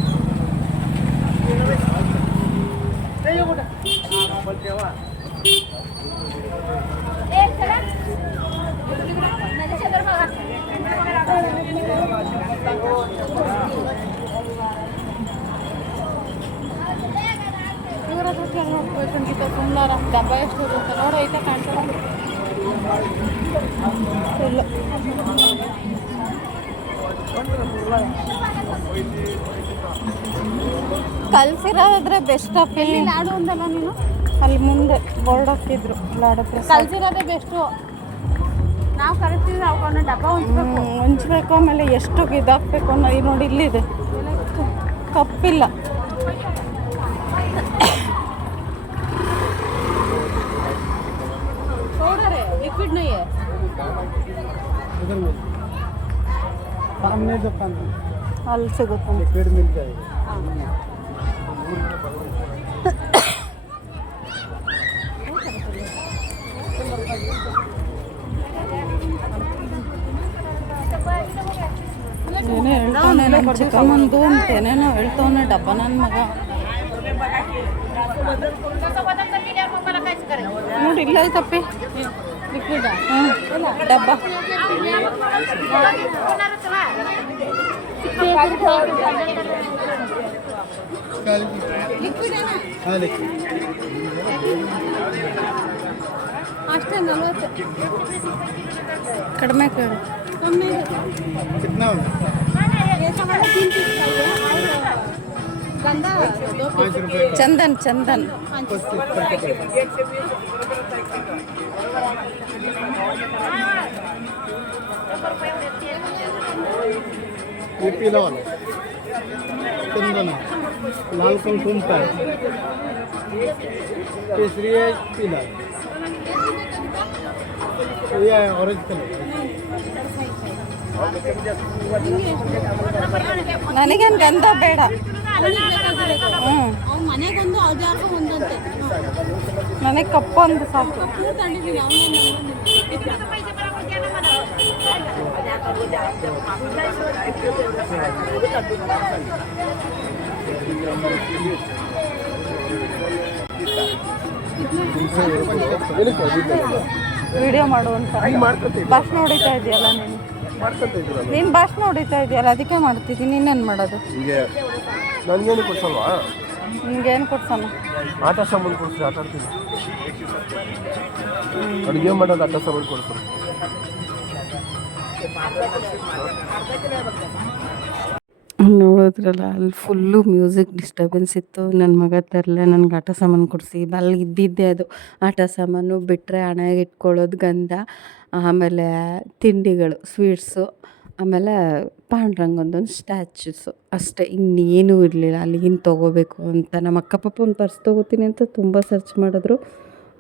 ನೋಡ್ಬೇಕಂತಿತ್ತು ಸುಮ್ಮನೆ ಡಬ್ಬ ಎಷ್ಟು ಇರುತ್ತೆ ನೋಡಿ, ಐತೆ ಕಾಣ್ತಲ್ಲ ಇಲ್ಲ. ಕಲ್ಸಿರೋದ್ರೆ ಬೆಸ್ಟ್ ಆಫ್. ಎಲ್ಲಿ ಲಾಡು ಒಂದಲ್ಲ ನೀನು, ಅಲ್ಲಿ ಮುಂದೆ ಬೋರ್ಡ್ ಹಾಕಿದ್ರು ಲಾಡು ಕಲ್ಸಿರೋದೇ ಬೆಸ್ಟು. ನಾವು ಕರೆಕ್ಟಿದ್ರೆ ಅವನ್ನ ಡಬ್ಬ ಹೊಂಚ್ಬೇಕು. ಆಮೇಲೆ ಎಷ್ಟು ಇದಾಗಬೇಕು ಅನ್ನೋ ನೋಡಿ ಇಲ್ಲಿದೆ, ಕಪ್ಪಿಲ್ಲ. लिक्विड नहीं है सामने दुकान ಅಲ್ಲಿ ಸಿಗುತ್ತೆ, ಲಿಕ್ವಿಡ್ ಮಿಲ್ ಜಾಯೇगा. ಏನೇ ಹೇಳ್ತಾನೆ ಚಿಕ್ಕಮ್ಮಂದು ಅಂತ ಏನೇನೋ ಹೇಳ್ತಾವನೆ ಡಬ್ಬ ನನ್ನ ಮಗ. ನೋಡಿ ಇಲ್ಲ ತಪ್ಪಿ ಲಿಕ್ವಿಡ್ ಡಬ್ಬ. ಅಷ್ಟೇ 40 ಕಡಿಮೆ ಕೇಳು. ಚಂದನ್ ಚಂದನ್ ये पीला वाला चंदन है, लाल कुमकुम का है, केसरी है, पीला ये है ऑरेंज कलर। ನನಗೇನು ಗಂಧ ಬೇಡ. ನನಗೆ ಕಪ್ಪೊಂದು ಸಾಕು. ವಿಡಿಯೋ ಮಾಡುವಂತ ಭಾಷಣ ಹೊಡಿತಾ ಇದೆಯಲ್ಲ ನೀನು ಭಾಷಣ ಹೊಡಿತಾ ಇದೆಯಲ್ಲ ಅದಕ್ಕೆ ಮಾಡ್ತಿದ್ದೀನಿ. ಇನ್ನೇನು ಮಾಡೋದು? ನನಗೇನು ಕೊಡ್ಸಲ್ವಾ? ನಿಂಗೇನು ಕೊಡ್ಸೋಣ? ಆಟ ಸಾಮಾನು ಕೊಡ್ಸಿ, ಆಟ ಆಡ್ತೀನಿ. ಅಡುಗೆ ಮಾಡೋದು ಆಟ ಸಾಮಾನು ಕೊಡ್ಸು. ನೋಡಿದ್ರಲ್ಲ, ಅಲ್ಲಿ ಫುಲ್ಲು ಮ್ಯೂಸಿಕ್ ಡಿಸ್ಟರ್ಬೆನ್ಸ್ ಇತ್ತು. ನನ್ನ ಮಗ ತರಲೆ ನನಗೆ ಆಟ ಸಾಮಾನು ಕೊಡಿಸಿ. ಅಲ್ಲಿ ಇದ್ದಿದ್ದೆ ಅದು ಆಟ ಸಾಮಾನು ಬಿಟ್ಟರೆ ಹಣೆಗೆ ಇಟ್ಕೊಳ್ಳೋದು ಗಂಧ, ಆಮೇಲೆ ತಿಂಡಿಗಳು ಸ್ವೀಟ್ಸು, ಆಮೇಲೆ ಪಾಂಡ್ರಂಗೊಂದೊಂದು ಸ್ಟ್ಯಾಚ್ಯೂಸು ಅಷ್ಟೇ. ಇನ್ನೇನೂ ಇರಲಿಲ್ಲ. ಅಲ್ಲಿಗಿನ್ನು ತೊಗೋಬೇಕು ಅಂತ ನಮ್ಮ ಅಕ್ಕ ಪಾಪ ಒಂದು ಪರ್ಸ್ ತೊಗೋತೀನಿ ಅಂತ ತುಂಬ ಸರ್ಚ್ ಮಾಡಿದ್ರು.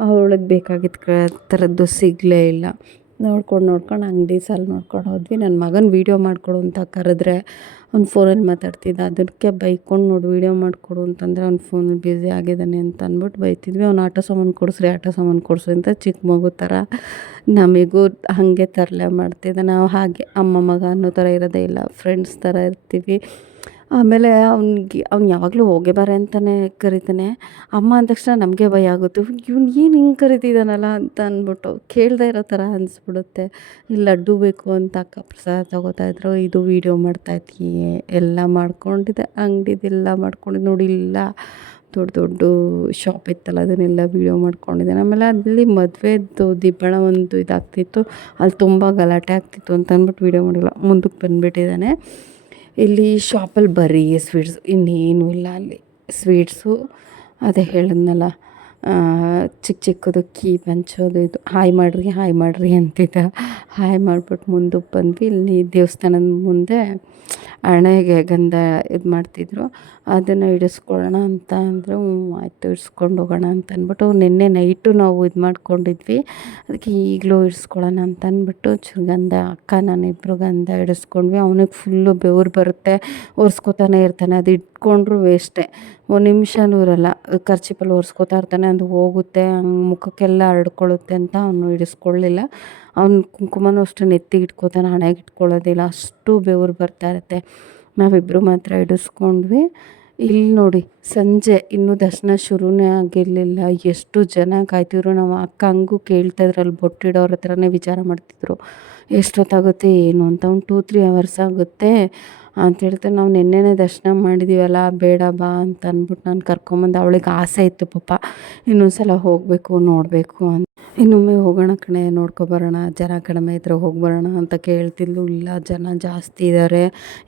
ಅವಳಿಗೆ ಬೇಕಾಗಿದ್ದ ಥರದ್ದು ಸಿಗಲೇ ಇಲ್ಲ. ನೋಡ್ಕೊಂಡು ಅಂಗಡಿ ಸಾಲು ನೋಡ್ಕೊಂಡು ಹೋದ್ವಿ. ನನ್ನ ಮಗನ ವೀಡಿಯೋ ಮಾಡಿಕೊಡು ಅಂತ ಕರೆದ್ರೆ ಅವ್ನು ಫೋನಲ್ಲಿ ಮಾತಾಡ್ತಿದ್ದ. ಅದಕ್ಕೆ ಬೈಕೊಂಡು ನೋಡಿ ವೀಡಿಯೋ ಮಾಡಿಕೊಡು ಅಂತಂದರೆ ಅವ್ನು ಫೋನಲ್ಲಿ ಬ್ಯುಸಿ ಆಗಿದ್ದಾನೆ ಅಂತ ಅಂದ್ಬಿಟ್ಟು ಬೈತಿದ್ವಿ. ಅವ್ನು ಆಟ ಸಾಮಾನು ಕೊಡಿಸ್ರಿ, ಆಟ ಸಾಮಾನು ಕೊಡಿಸ್ರಿ ಅಂತ ಚಿಕ್ಕ ಮಗು ಥರ ನಮಗೂ ಹಾಗೆ ತರಲೆ ಮಾಡ್ತಿದ್ದ. ನಾವು ಹಾಗೆ ಅಮ್ಮ ಮಗ ಅನ್ನೋ ಥರ ಇರೋದೇ ಇಲ್ಲ, ಫ್ರೆಂಡ್ಸ್ ಥರ ಇರ್ತೀವಿ. ಆಮೇಲೆ ಅವ್ನು ಯಾವಾಗಲೂ ಹೋಗೇ ಬಾರೆ ಅಂತಲೇ ಕರಿತಾನೆ. ಅಮ್ಮ ಅಂದ ತಕ್ಷಣ ನಮಗೆ ಭಯ ಆಗುತ್ತೆ, ಇವ್ನು ಏನು ಹಿಂಗೆ ಕರಿತಿದ್ದಾನಲ್ಲ ಅಂತ ಅಂದ್ಬಿಟ್ಟು ಕೇಳದೇ ಇರೋ ಥರ ಅನಿಸ್ಬಿಡುತ್ತೆ. ಇಲ್ಲಿ ಲಡ್ಡು ಬೇಕು ಅಂತ ಅಕ್ಕ ಪ್ರಸಾದ ತೊಗೋತಾಯಿದ್ರು. ಇದು ವೀಡಿಯೋ ಮಾಡ್ತಾಯಿದ್ವಿ, ಎಲ್ಲ ಮಾಡ್ಕೊಂಡಿದ್ದೆ. ಅಂಗಡಿದೆಲ್ಲ ಮಾಡ್ಕೊಂಡಿದ್ದು ನೋಡಿ. ಇಲ್ಲ ದೊಡ್ಡ ಶಾಪ್ ಇತ್ತಲ್ಲ, ಅದನ್ನೆಲ್ಲ ವೀಡಿಯೋ ಮಾಡ್ಕೊಂಡಿದ್ದೇನೆ. ಆಮೇಲೆ ಅಲ್ಲಿ ಮದುವೆದು ದಿಬ್ಬಣ ಒಂದು ಇದಾಗ್ತಿತ್ತು, ಅಲ್ಲಿ ತುಂಬ ಗಲಾಟೆ ಆಗ್ತಿತ್ತು ಅಂತ ಅಂದ್ಬಿಟ್ಟು ವೀಡಿಯೋ ಮಾಡಿಲ್ಲ. ಮುಂದಕ್ಕೆ ಬಂದುಬಿಟ್ಟಿದ್ದಾನೆ. ಇಲ್ಲಿ ಶಾಪಲ್ಲಿ ಬರೀ ಸ್ವೀಟ್ಸು, ಇನ್ನೇನೂ ಇಲ್ಲ ಅಲ್ಲಿ. ಸ್ವೀಟ್ಸು ಅದೇ ಹೇಳಿದ್ನಲ್ಲ, ಚಿಕ್ಕದು ಕೀಪ್ ಹಂಚೋದು, ಇದು ಹಾಯ್ ಮಾಡಿರಿ ಅಂತಿದ್ದ. ಹಾಯ್ ಮಾಡಿಬಿಟ್ಟು ಮುಂದಕ್ಕೆ ಬಂದ್ವಿ. ಇಲ್ಲಿ ದೇವಸ್ಥಾನದ ಮುಂದೆ ಹಣೆಗೆ ಗಂಧ ಇದು ಮಾಡ್ತಿದ್ರು, ಅದನ್ನು ಇಡಿಸ್ಕೊಳ್ಳೋಣ ಅಂತ ಅಂದರು. ಆಯಿತು ಇಡಿಸ್ಕೊಂಡು ಹೋಗೋಣ ಅಂತ ಅಂದ್ಬಿಟ್ಟು ನಿನ್ನೆ ನೈಟು ನಾವು ಇದು ಮಾಡ್ಕೊಂಡಿದ್ವಿ. ಅದಕ್ಕೆ ಈಗಲೂ ಇಡಿಸ್ಕೊಳ್ಳೋಣ ಅಂತ ಅಂದ್ಬಿಟ್ಟು ಗಂಧ ಅಕ್ಕ ನಾನಿಬ್ಬರು ಗಂಧ ಇಡಿಸ್ಕೊಂಡ್ವಿ. ಅವನಿಗೆ ಫುಲ್ಲು ಬೆವರು ಬರುತ್ತೆ, ಒರೆಸ್ಕೊತಾನೆ ಇರ್ತಾನೆ. ಅದು ಇಟ್ಕೊಂಡ್ರೂ ವೇಸ್ಟೇ, ಒಂದು ನಿಮಿಷನೂ ಇರಲ್ಲ. ಕರ್ಚಿಪಲ್ಲಿ ಒರೆಸ್ಕೊತಾ ಇರ್ತಾನೆ, ಅದು ಹೋಗುತ್ತೆ, ಹಂಗೆ ಮುಖಕ್ಕೆಲ್ಲ ಹರಡ್ಕೊಳ್ಳುತ್ತೆ ಅಂತ ಅವನು ಇಡಿಸ್ಕೊಳ್ಳಿಲ್ಲ. ಅವ್ನು ಕುಂಕುಮನೂ ಅಷ್ಟು ನೆತ್ತಿಗೆ ಇಟ್ಕೊತಾನೆ, ಹಣೆಗೆ ಇಟ್ಕೊಳ್ಳೋದಿಲ್ಲ, ಅಷ್ಟು ಬೆವರು ಬರ್ತಾ ಇರುತ್ತೆ. ನಾವಿಬ್ಬರು ಮಾತ್ರ ಇಡಿಸ್ಕೊಂಡ್ವಿ. ಇಲ್ಲಿ ನೋಡಿ, ಸಂಜೆ ಇನ್ನೂ ದರ್ಶನ ಶುರುವೇ ಆಗಿರಲಿಲ್ಲ. ಎಷ್ಟು ಜನ ಕಾಯ್ತಿದ್ರು. ನಾವು ಅಕ್ಕ ಹಂಗೂ ಕೇಳ್ತಾಯಿದ್ರು, ಅಲ್ಲಿ ಬೊಟ್ಟಿಡೋರ ಹತ್ರನೇ ವಿಚಾರ ಮಾಡ್ತಿದ್ರು ಎಷ್ಟೊತ್ತಾಗುತ್ತೆ ಏನು ಅಂತ. ಒಂದು 2-3 ಅವರ್ಸ್ ಆಗುತ್ತೆ ಅಂತ ಹೇಳ್ತಾರೆ. ನಾವು ನೆನ್ನೆನೇ ದರ್ಶನ ಮಾಡಿದ್ದೀವಲ್ಲ, ಬೇಡ ಬಾ ಅಂತ ಅಂದ್ಬಿಟ್ಟು ನಾನು ಕರ್ಕೊಂಬಂದು. ಅವಳಿಗೆ ಆಸೆ ಇತ್ತು ಪಾಪ, ಇನ್ನೊಂದು ಸಲ ಹೋಗಬೇಕು ನೋಡಬೇಕು ಅಂತ. ಇನ್ನೊಮ್ಮೆ ಹೋಗೋಣ ಕಣೆ, ನೋಡ್ಕೊಬರೋಣ, ಜನ ಕಡಿಮೆ ಇದ್ದರೆ ಹೋಗ್ಬರೋಣ ಅಂತ ಕೇಳ್ತಿದ್ಲು. ಇಲ್ಲ ಜನ ಜಾಸ್ತಿ ಇದ್ದಾರೆ,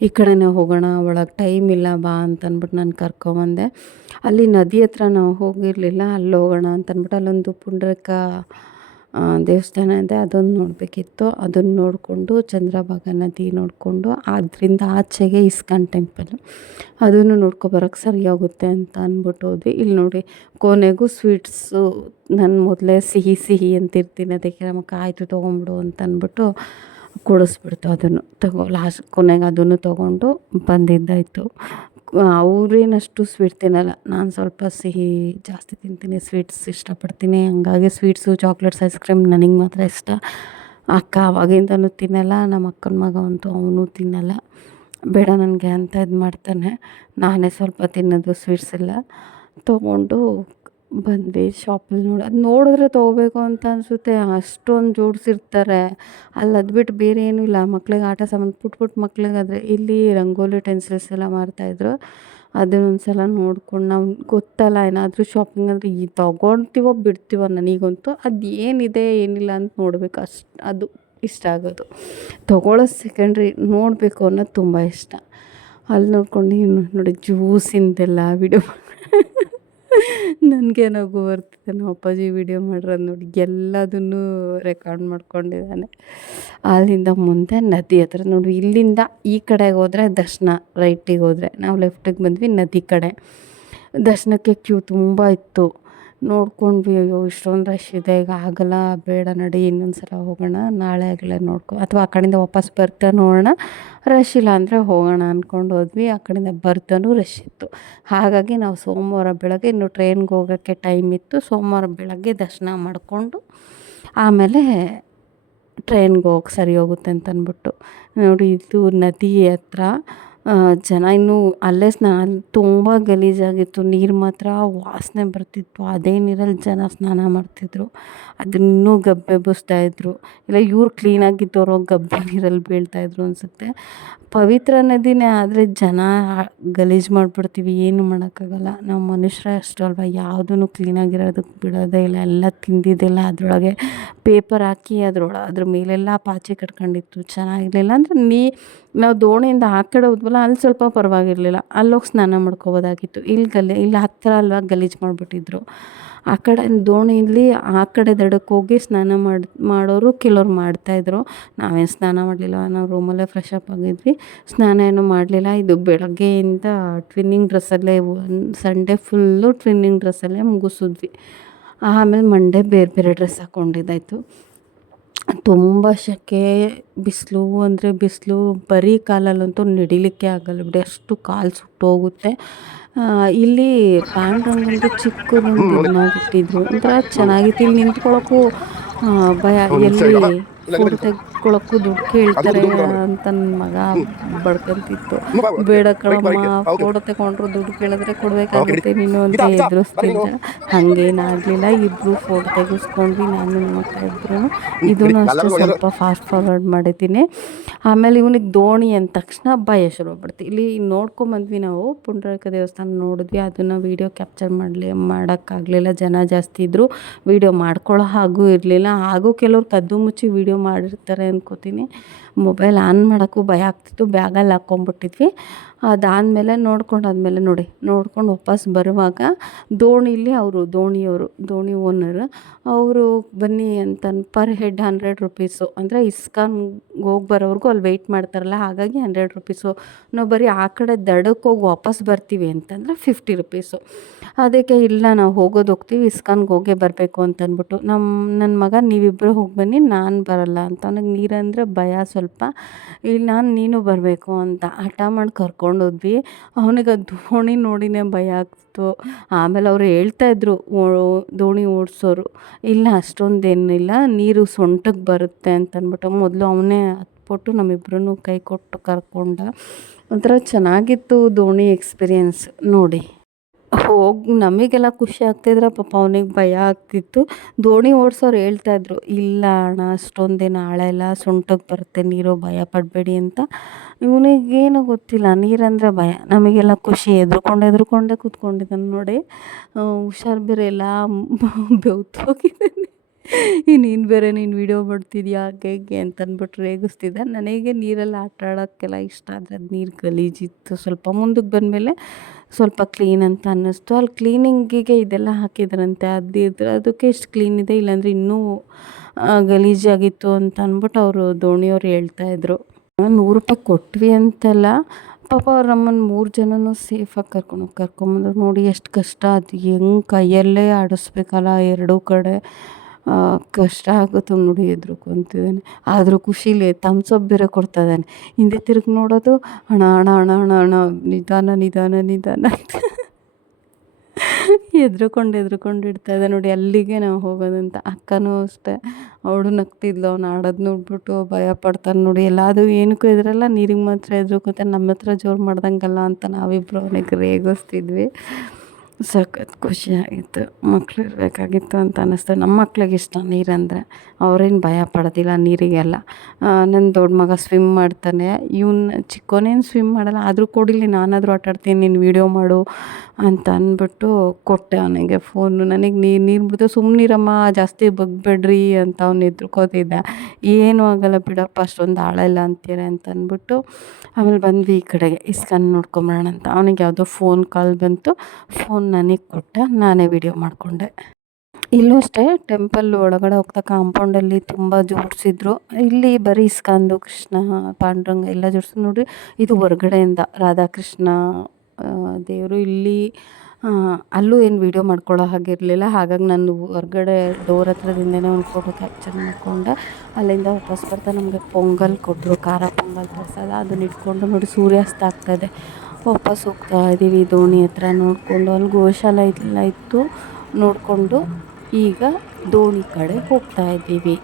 ಈ ಕಡೆನೇ ಹೋಗೋಣ, ಒಳಗೆ ಟೈಮ್ ಇಲ್ಲ ಬಾ ಅಂತ ಅಂದ್ಬಿಟ್ಟು ನಾನು ಕರ್ಕೊಂಬಂದೆ. ಅಲ್ಲಿ ನದಿ ಹತ್ರ ನಾವು ಹೋಗಿರಲಿಲ್ಲ, ಅಲ್ಲಿ ಹೋಗೋಣ ಅಂತ ಅಂದ್ಬಿಟ್ಟು ಅಲ್ಲೊಂದು ಪುಂಡ್ರಕ ದೇವಸ್ಥಾನ ಇದೆ, ಅದೊಂದು ನೋಡಬೇಕಿತ್ತು. ಅದನ್ನು ನೋಡಿಕೊಂಡು ಚಂದ್ರಭಾಗ ನದಿ ನೋಡಿಕೊಂಡು ಅದರಿಂದ ಆಚೆಗೆ ಇಸ್ಕಾನ್ ಟೆಂಪಲ್, ಅದನ್ನು ನೋಡ್ಕೊಬರೋಕ್ಕೆ ಸರಿ ಆಗುತ್ತೆ ಅಂತ ಅಂದ್ಬಿಟ್ಟು ಹೋದ್ವಿ. ಇಲ್ಲಿ ನೋಡಿ, ಕೊನೆಗೂ ಸ್ವೀಟ್ಸು ನಾನು ಮೊದಲೇ ಸಿಹಿ ಅಂತಿರ್ತೀನಿ, ಅದಕ್ಕೆ ನಮಗೆ ಆಯಿತು ತೊಗೊಂಬಿಡು ಅಂತ ಅಂದ್ಬಿಟ್ಟು ಕೊಡಿಸ್ಬಿಡ್ತು. ಅದನ್ನು ಲಾಸ್ಟ್ ಕೊನೆಗೆ ಅದನ್ನು ತೊಗೊಂಡು ಬಂದಿದ್ದಾಯಿತು. ಅವ್ರೇನಷ್ಟು ಸ್ವೀಟ್ ತಿನ್ನಲ್ಲ, ನಾನು ಸ್ವಲ್ಪ ಸಿಹಿ ಜಾಸ್ತಿ ತಿಂತೀನಿ, ಸ್ವೀಟ್ಸ್ ಇಷ್ಟಪಡ್ತೀನಿ. ಹಂಗಾಗಿ ಸ್ವೀಟ್ಸು, ಚಾಕ್ಲೇಟ್ಸ್, ಐಸ್ ಕ್ರೀಮ್ ನನಗೆ ಮಾತ್ರ ಇಷ್ಟ. ಅಕ್ಕ ಅವಾಗಿಂದನೂ ತಿನ್ನಲ್ಲ, ನಮ್ಮ ಅಕ್ಕನ ಮಗ ಅಂತೂ ಅವನು ತಿನ್ನಲ್ಲ, ಬೇಡ ನನಗೆ ಅಂತ ಇದು ಮಾಡ್ತಾನೆ. ನಾನೇ ಸ್ವಲ್ಪ ತಿನ್ನೋದು ಸ್ವೀಟ್ಸ್ ಎಲ್ಲ. ತೊಗೊಂಡು ಬಂದ್ವಿ ಶಾಪಲ್ಲಿ. ಅದು ನೋಡಿದ್ರೆ ತೊಗೋಬೇಕು ಅಂತ ಅನಿಸುತ್ತೆ, ಅಷ್ಟೊಂದು ಜೋಡಿಸಿರ್ತಾರೆ ಅಲ್ಲಿ. ಅದು ಬಿಟ್ಟು ಬೇರೆ ಏನೂ ಇಲ್ಲ. ಮಕ್ಳಿಗೆ ಆಟ ಸಾಮಾನು ಪುಟ್ಟ ಮಕ್ಳಿಗಾದರೆ ಇಲ್ಲಿ ರಂಗೋಲಿ ಟೆನ್ಸಿಲ್ಸ್ ಎಲ್ಲ ಮಾರ್ತಾಯಿದ್ರು. ಅದನ್ನೊಂದು ಸಲ ನೋಡ್ಕೊಂಡು, ನಾವು ಗೊತ್ತಲ್ಲ ಏನಾದರೂ ಶಾಪಿಂಗ್ ಅಂದರೆ ಈ ತೊಗೊಳ್ತೀವೋ ಬಿಡ್ತೀವೋ. ನನಗಂತೂ ಅದು ಏನಿದೆ ಏನಿಲ್ಲ ಅಂತ ನೋಡಬೇಕು, ಅದು ಇಷ್ಟ ಆಗೋದು. ತೊಗೊಳ್ಳೋದು ಸೆಕೆಂಡ್ರಿ, ನೋಡಬೇಕು ಅನ್ನೋದು ತುಂಬ ಇಷ್ಟ. ಅಲ್ಲಿ ನೋಡ್ಕೊಂಡು ನೋಡಿ ಜ್ಯೂಸಿಂದೆಲ್ಲ ವಿಡಿಯೋ ನನಗೆ ನಗು ಬರ್ತಿದೆ. ನಮ್ಮ ಅಪ್ಪಾಜಿ ವೀಡಿಯೋ ಮಾಡಿರೋದು ನೋಡಿ, ಎಲ್ಲದನ್ನೂ ರೆಕಾರ್ಡ್ ಮಾಡ್ಕೊಂಡಿದ್ದಾನೆ. ಅಲ್ಲಿಂದ ಮುಂದೆ ನದಿ ಹತ್ರ ನೋಡಿ, ಇಲ್ಲಿಂದ ಈ ಕಡೆಗೆ ಹೋದರೆ ದರ್ಶನ, ರೈಟಿಗೆ ಹೋದರೆ ನಾವು ಲೆಫ್ಟಿಗೆ ಬಂದ್ವಿ ನದಿ ಕಡೆ. ದರ್ಶನಕ್ಕೆ ಕ್ಯೂ ತುಂಬ ಇತ್ತು. ನೋಡ್ಕೊಂಡ್ವಿ. ಅಯ್ಯೋ ಇಷ್ಟೊಂದು ರಶ್ ಇದೆ, ಈಗ ಆಗಲ್ಲ, ಬೇಡ ನಡಿ ಇನ್ನೊಂದು ಸಲ ಹೋಗೋಣ, ನಾಳೆ ಆಗಲೇ ಅಥವಾ ಆ ಕಡೆಯಿಂದ ವಾಪಸ್ ಬರ್ತಾ ನೋಡೋಣ, ರಶ್ ಇಲ್ಲ ಅಂದರೆ ಹೋಗೋಣ ಅಂದ್ಕೊಂಡು ಹೋದ್ವಿ. ಆ ಕಡೆಯಿಂದ ಬರ್ತಾನೂ ರಶ್ ಇತ್ತು. ಹಾಗಾಗಿ ನಾವು ಸೋಮವಾರ ಬೆಳಗ್ಗೆ ಇನ್ನು ಟ್ರೈನ್ಗೆ ಹೋಗೋಕ್ಕೆ ಟೈಮ್ ಇತ್ತು. ಸೋಮವಾರ ಬೆಳಗ್ಗೆ ದರ್ಶನ ಮಾಡಿಕೊಂಡು ಆಮೇಲೆ ಟ್ರೈನ್ಗೆ ಹೋಗಿ ಸರಿ ಹೋಗುತ್ತೆ ಅಂತ ಅಂದ್ಬಿಟ್ಟು ನೋಡಿ. ಇದು ನದಿ ಹತ್ರ ಜನ ಇನ್ನೂ ಅಲ್ಲೇ ಸ್ನಾನ, ತುಂಬ ಗಲೀಜಾಗಿತ್ತು, ನೀರು ಮಾತ್ರ ವಾಸನೆ ಬರ್ತಿತ್ತು. ಅದೇ ನೀರಲ್ಲಿ ಜನ ಸ್ನಾನ ಮಾಡ್ತಿದ್ರು, ಅದನ್ನೂ ಗಬ್ಬೆಬ್ಬಿಸ್ತಾಯಿದ್ರು. ಇಲ್ಲ ಇವ್ರು ಕ್ಲೀನಾಗಿದ್ದವರು ಗಬ್ಬೆ ನೀರಲ್ಲಿ ಬೀಳ್ತಾಯಿದ್ರು ಅನಿಸುತ್ತೆ. ಪವಿತ್ರ ನದಿನೇ, ಆದರೆ ಜನ ಗಲೀಜು ಮಾಡಿಬಿಡ್ತೀವಿ, ಏನು ಮಾಡೋಕ್ಕಾಗಲ್ಲ. ನಾವು ಮನುಷ್ಯರೇ ಅಷ್ಟು ಅಲ್ವಾ, ಯಾವುದೂ ಕ್ಲೀನಾಗಿರೋದಕ್ಕೆ ಬಿಡೋದೇ ಇಲ್ಲ. ಎಲ್ಲ ತಿಂದಿದ್ದೆಲ್ಲ ಅದರೊಳಗೆ ಪೇಪರ್ ಹಾಕಿ ಅದ್ರ ಮೇಲೆಲ್ಲ ಪಾಚಿ ಕಟ್ಕೊಂಡಿತ್ತು, ಚೆನ್ನಾಗಿರಲಿಲ್ಲ. ಅಂದರೆ ನಾವು ದೋಣಿಯಿಂದ ಆ ಕಡೆ ಹೋದ್ವಲ್ಲ, ಅಲ್ಲಿ ಸ್ವಲ್ಪ ಪರವಾಗಿರಲಿಲ್ಲ, ಅಲ್ಲೋಗಿ ಸ್ನಾನ ಮಾಡ್ಕೊಬೋದಾಗಿತ್ತು. ಇಲ್ಲಿ ಹತ್ತಿರ ಅಲ್ವಾ ಗಲೀಜು ಮಾಡಿಬಿಟ್ಟಿದ್ರು. ಆ ಕಡೆ ದೋಣಿಯಲ್ಲಿ ಆ ಕಡೆ ದಡಕ್ಕೆ ಹೋಗಿ ಸ್ನಾನ ಮಾಡೋರು ಕೆಲವ್ರು ಮಾಡ್ತಾಯಿದ್ರು. ನಾವೇನು ಸ್ನಾನ ಮಾಡಲಿಲ್ಲ, ನಾವು ರೂಮಲ್ಲೇ ಫ್ರೆಶ್ ಅಪ್ ಆಗಿದ್ವಿ, ಸ್ನಾನ ಏನೂ ಮಾಡಲಿಲ್ಲ. ಇದು ಬೆಳಗ್ಗೆಯಿಂದ ಟ್ವಿನ್ನಿಂಗ್ ಡ್ರೆಸ್ಸಲ್ಲೇ, ಸಂಡೇ ಫುಲ್ಲು ಟ್ವಿನ್ನಿಂಗ್ ಡ್ರೆಸ್ಸಲ್ಲೇ ಮುಗಿಸಿದ್ವಿ. ಆಮೇಲೆ ಮಂಡೇ ಬೇರೆ ಬೇರೆ ಡ್ರೆಸ್ ಹಾಕ್ಕೊಂಡಿದ್ದಾಯಿತು. ತುಂಬ ಸೆಕೆ, ಬಿಸಿಲು ಅಂದರೆ ಬಿಸಿಲು, ಬರೀ ಕಾಲಲ್ಲಂತೂ ನಡಿಲಿಕ್ಕೆ ಆಗಲ್ಲ ಬಿಡಿ, ಅಷ್ಟು ಕಾಲು ಸುಟ್ಟೋಗುತ್ತೆ. ಇಲ್ಲಿ ಪಾಂಡುರಂಗಂದು ಚಿಕ್ಕದೊಂದು ಇದು ಮಾಡಿಟ್ಟಿದ್ರು, ಒಂಥರ ಚೆನ್ನಾಗಿತ್ತು. ಇಲ್ಲಿ ನಿಂತ್ಕೊಳ್ಳೋಕ್ಕೂ ಭಯ, ಎಲ್ಲಿ ಫೋಟೋ ತೆಗ್ದುಕೊಳ್ಳೋಕ್ಕೂ ದುಡ್ಡು ಕೇಳ್ತಾರೆ ಅಂತ ನನ್ನ ಮಗ ಬಡ್ಕೊಂತಿತ್ತು. ಬೇಡ ಕಣಮ್ಮ, ಫೋಟೋ ತಗೊಂಡ್ರು ದುಡ್ಡು ಕೇಳಿದ್ರೆ ಕೊಡಬೇಕಾಗುತ್ತೆ ನೀನು ಅಂತ ಎದುರಿಸ್ತಿದ್ದ. ಹಾಗೇನಾಗಲಿಲ್ಲ, ಇಬ್ಬರು ಫೋಟೋ ತೆಗೆಸ್ಕೊಂಡ್ವಿ, ನಾನು ನನ್ನ ಅಕ್ಕ ಇಬ್ಬರು. ಇದನ್ನು ಅಷ್ಟೇ ಸ್ವಲ್ಪ ಫಾಸ್ಟ್ ಫಾರ್ವರ್ಡ್ ಮಾಡಿದ್ದೀನಿ. ಆಮೇಲೆ ಇವನಿಗೆ ದೋಣಿ ಅಂದ ತಕ್ಷಣ ಭಯ ಶುರುವಾಗ್ಬಿಡ್ತು. ಇಲ್ಲಿ ನೋಡ್ಕೊಂಬಂದ್ವಿ ನಾವು, ಪುಂಡರೀಕ ದೇವಸ್ಥಾನ ನೋಡಿದ್ವಿ. ಅದನ್ನು ವೀಡಿಯೋ ಕ್ಯಾಪ್ಚರ್ ಮಾಡೋಕ್ಕಾಗಲಿಲ್ಲ, ಜನ ಜಾಸ್ತಿ ಇದ್ದರು, ವೀಡಿಯೋ ಮಾಡ್ಕೊಳ್ಳೋ ಹಾಗೂ ಇರಲಿಲ್ಲ. ಹಾಗೂ ಕೆಲವ್ರು ಕದ್ದು ಮುಚ್ಚಿ ವೀಡಿಯೋ ಮಾಡಿರ್ತಾರೆ ಅನ್ಕೋತೀನಿ. ಮೊಬೈಲ್ ಆನ್ ಮಾಡೋಕ್ಕೂ ಭಯ ಆಗ್ತಿತ್ತು, ಬ್ಯಾಗಲ್ಲಿ ಹಾಕ್ಕೊಂಬಿಟ್ಟಿದ್ವಿ. ಅದಾದಮೇಲೆ ನೋಡ್ಕೊಂಡು ವಾಪಸ್ ಬರುವಾಗ ದೋಣಿಲಿ ದೋಣಿ ಓನರ್ ಅವರು ಬನ್ನಿ ಅಂತ ಪರ್ ಹೆಡ್ 100 ರುಪೀಸು, ಅಂದರೆ ಇಸ್ಕಾನ್ಗೆ ಹೋಗಿ ಬರೋವ್ರಿಗೂ ಅಲ್ಲಿ ವೆಯ್ಟ್ ಮಾಡ್ತಾರಲ್ಲ, ಹಾಗಾಗಿ 100 ರುಪೀಸು. ನಾವು ಬರೀ ಆ ಕಡೆ ದಡಕ್ಕೆ ಹೋಗಿ ವಾಪಸ್ ಬರ್ತೀವಿ ಅಂತಂದರೆ 50 ರುಪೀಸು. ಅದಕ್ಕೆ ಇಲ್ಲ, ನಾವು ಹೋಗ್ತೀವಿ, ಇಸ್ಕಾನ್ಗೆ ಹೋಗೇ ಬರಬೇಕು ಅಂತಂದ್ಬಿಟ್ಟು ನನ್ನ ಮಗ ನೀವಿಬ್ಬರು ಹೋಗಿ ಬನ್ನಿ, ನಾನು ಬರೋಲ್ಲ ಅಂತ. ಅವನಿಗೆ ನೀರಂದರೆ ಭಯ ಸ್ವಲ್ಪ. ಇಲ್ಲ ನೀನು ಬರಬೇಕು ಅಂತ ಹಠ ಮಾಡಿ ಕರ್ಕೊಂಡೋದ್ವಿ. ಅವನಿಗೆ ಆ ದೋಣಿ ನೋಡಿನೇ ಭಯ ಆಗ್ತಿತ್ತು. ಆಮೇಲೆ ಅವ್ರು ಹೇಳ್ತಾಯಿದ್ರು, ದೋಣಿ ಓಡಿಸೋರು, ಇಲ್ಲ ಅಷ್ಟೊಂದೇನಿಲ್ಲ, ನೀರು ಸೊಂಟಕ್ಕೆ ಬರುತ್ತೆ ಅಂತಂದ್ಬಿಟ್ಟು ಮೊದಲು ಅವನೇ ಹತ್ಬಿಟ್ಟು ನಮ್ಮಿಬ್ರೂ ಕೈ ಕೊಟ್ಟು ಕರ್ಕೊಂಡ. ಒಂಥರ ಚೆನ್ನಾಗಿತ್ತು ದೋಣಿ ಎಕ್ಸ್ಪೀರಿಯೆನ್ಸ್ ನೋಡಿ. ನಮಗೆಲ್ಲ ಖುಷಿ ಆಗ್ತಿದ್ರೆ ಪಾಪ ಅವನಿಗೆ ಭಯ ಆಗ್ತಿತ್ತು. ದೋಣಿ ಓಡಿಸೋರು ಹೇಳ್ತಾಯಿದ್ರು, ಇಲ್ಲ ಅಣ್ಣ ಅಷ್ಟೊಂದೇನು ಆಳ ಇಲ್ಲ, ಸೊಂಟಕ್ಕೆ ಬರುತ್ತೆ ನೀರು, ಭಯ ಪಡಬೇಡಿ ಅಂತ. ಇವನಿಗೇನು ಗೊತ್ತಿಲ್ಲ, ನೀರಂದರೆ ಭಯ. ನಮಗೆಲ್ಲ ಖುಷಿ, ಹೆದ್ರುಕೊಂಡೇ ಕೂತ್ಕೊಂಡಿದ್ದಾನೆ ನೋಡಿ. ಹುಷಾರು ಬೇರೆ ಇಲ್ಲ, ಬೆವ್ತು ಹೋಗಿದ್ದಾನೆ. ನೀನು ಬೇರೆ ವೀಡಿಯೋ ಮಾಡ್ತಿದ್ಯಾ ಹೇಗೆ ಅಂತಂದ್ಬಿಟ್ಟು ರೇಗಿಸ್ತಿದ್ದ. ನನಗೆ ನೀರಲ್ಲಿ ಆಟ ಆಡೋಕ್ಕೆಲ್ಲ ಇಷ್ಟ, ಆದರೆ ಅದು ನೀರು ಗಲೀಜಿತ್ತು. ಸ್ವಲ್ಪ ಮುಂದಕ್ಕೆ ಬಂದಮೇಲೆ ಸ್ವಲ್ಪ ಕ್ಲೀನ್ ಅಂತ ಅನ್ನಿಸ್ತು. ಅಲ್ಲಿ ಕ್ಲೀನಿಂಗಿಗೆ ಇದೆಲ್ಲ ಹಾಕಿದ್ರಂತೆ, ಅದಕ್ಕೆ ಇಷ್ಟು ಕ್ಲೀನ್ ಇದೆ, ಇಲ್ಲಾಂದರೆ ಇನ್ನೂ ಗಲೀಜಾಗಿತ್ತು ಅಂತ ಅಂದ್ಬಿಟ್ಟು ಅವರು ದೋಣಿಯವ್ರು ಹೇಳ್ತಾಯಿದ್ರು. 100 ರೂಪಾಯಿ ಕೊಟ್ವಿ ಅಂತಲ್ಲ, ಪಾಪ ಅವ್ರು ನಮ್ಮನ್ನು 3 ಜನನೂ ಸೇಫಾಗಿ ಕರ್ಕೊಂಬಂದ್ರು. ನೋಡಿ ಎಷ್ಟು ಕಷ್ಟ, ಅದು ಹೆಂಗೆ ಕೈಯಲ್ಲೇ ಆಡಿಸ್ಬೇಕಲ್ಲ ಎರಡೂ ಕಡೆ, ಕಷ್ಟ ಆಗುತ್ತೆ ನೋಡಿ. ಹೆದ್ರುಕೊಂತಿದ್ದಾನೆ, ಆದರೂ ಖುಷಿಲಿ ಥಮ್ಸಪ್ ಬೇರೆ ಕೊಡ್ತಾ ಇದ್ದಾನೆ. ಹಿಂದೆ ತಿರುಗಿ ನೋಡೋದು, ಅಣ್ಣ ಅಣ್ಣ ಅಣ್ಣ ಅಣ್ಣ ಅಣ್ಣ, ನಿಧಾನ ಅಂತ ಹೆದ್ರುಕೊಂಡು ಇಡ್ತಾಯಿದ್ದೆ ನೋಡಿ. ಅಲ್ಲಿಗೆ ನಾವು ಹೋಗೋದಂತ. ಅಕ್ಕನೂ ಅಷ್ಟೇ, ಅವಳು ನಗ್ತಿದ್ಲು, ಅವ್ನು ಆಡೋದು ನೋಡ್ಬಿಟ್ಟು ಭಯ ಪಡ್ತಾನೆ ನೋಡಿ. ಎಲ್ಲಾದರೂ ಏನಕ್ಕೂ ಹೆದರಲ್ಲ, ನೀರಿಗೆ ಮಾತ್ರ ಹೆದ್ರುಕೊತಾನೆ, ನಮ್ಮ ಹತ್ರ ಜೋರು ಮಾಡ್ದಂಗಲ್ಲ ಅಂತ ನಾವಿಬ್ಬರು ಅವನಿಗೆ ರೇಗಿಸ್ತಿದ್ವಿ. ಸಖತ್ ಖುಷಿಯಾಗಿತ್ತು. ಮಕ್ಳು ಇರಬೇಕಾಗಿತ್ತು ಅಂತ ಅನ್ನಿಸ್ತು. ನಮ್ಮ ಮಕ್ಳಿಗೆ ಇಷ್ಟ ನೀರಂದರೆ, ಅವ್ರೇನು ಭಯ ಪಡೋದಿಲ್ಲ ನೀರಿಗೆಲ್ಲ. ನನ್ನ ದೊಡ್ಡ ಮಗ ಸ್ವಿಮ್ ಮಾಡ್ತಾನೆ, ಚಿಕ್ಕವನೇನು ಸ್ವಿಮ್ ಮಾಡಲ್ಲ, ಆದರೂ ಕೊಡಿಲಿ ನಾನಾದರೂ ಆಟಾಡ್ತೀನಿ, ನೀನು ವೀಡಿಯೋ ಮಾಡು ಅಂತ ಅಂದ್ಬಿಟ್ಟು ಕೊಟ್ಟೆ ಅವನಿಗೆ ಫೋನು. ನನಗೆ ನೀರು ಬಿಡ್ತು, ಸುಮ್ಮನಿರಮ್ಮ ಜಾಸ್ತಿ ಬಗ್ಬೇಡ್ರಿ ಅಂತ ಅವ್ನು ಹೆದ್ರುಕೋತಿದ್ದ. ಏನೂ ಆಗಲ್ಲ ಬಿಡಪ್ಪ, ಅಷ್ಟೊಂದು ಆಳ ಇಲ್ಲ ಅಂತೀರ ಅಂತ ಅಂದ್ಬಿಟ್ಟು ಆಮೇಲೆ ಬಂದ್ವಿ ಈ ಕಡೆಗೆ ಇಸ್ಕಾನ್ ನೋಡ್ಕೊಂಬರೋಣ ಅಂತ. ಅವನಿಗೆ ಯಾವುದೋ ಫೋನ್ ಕಾಲ್ ಬಂತು, ಫೋನ್ ನನಗೆ ಕೊಟ್ಟ, ನಾನೇ ವೀಡಿಯೋ ಮಾಡಿಕೊಂಡೆ. ಇಲ್ಲೂ ಅಷ್ಟೇ, ಟೆಂಪಲ್ ಒಳಗಡೆ ಹೋಗ್ತಾ ಕಾಂಪೌಂಡಲ್ಲಿ ತುಂಬ ಜೋಡಿಸಿದ್ರು. ಇಲ್ಲಿ ಬರೀ ಇಸ್ಕಾನ್ದು, ಕೃಷ್ಣ, ಪಾಂಡುರಂಗ ಎಲ್ಲ ಜೋಡಿಸಿದ್ರು ನೋಡಿ. ಇದು ಹೊರಗಡೆಯಿಂದ ರಾಧಾಕೃಷ್ಣ ದೇವರು. ಇಲ್ಲಿ ಅಲ್ಲೂ ಏನು ವೀಡಿಯೋ ಮಾಡ್ಕೊಳ್ಳೋ ಹಾಗಿರಲಿಲ್ಲ. ಹಾಗಾಗಿ ನಾನು ಹೊರ್ಗಡೆ ಡೋರ್ ಹತ್ರದಿಂದನೇ ಒಂದು ಫೋಟೋ ಕ್ಯಾಪ್ಚರ್ ಮಾಡಿಕೊಂಡೆ. ಅಲ್ಲಿಂದ ವಾಪಸ್ ಬರ್ತಾ ನಮಗೆ ಪೊಂಗಲ್ ಕೊಟ್ಟರು, ಖಾರ ಪೊಂಗಲ್ ಪ್ರಸಾದ. ಅದನ್ನ ಇಟ್ಕೊಂಡು ನೋಡಿ ಸೂರ್ಯಾಸ್ತ ಆಗ್ತಾಯಿದೆ. ವಾಪಸ್ ಹೋಗ್ತಾ ಇದ್ದೀವಿ ದೋಣಿ ಹತ್ರ ನೋಡಿಕೊಂಡು. ಅಲ್ಲಿ ಗೋಶಾಲೆ ಎಲ್ಲ ಇತ್ತು ನೋಡಿಕೊಂಡು ಈಗ ದೋಣಿ ಕಡೆ ಹೋಗ್ತಾ ಇದ್ದೀವಿ.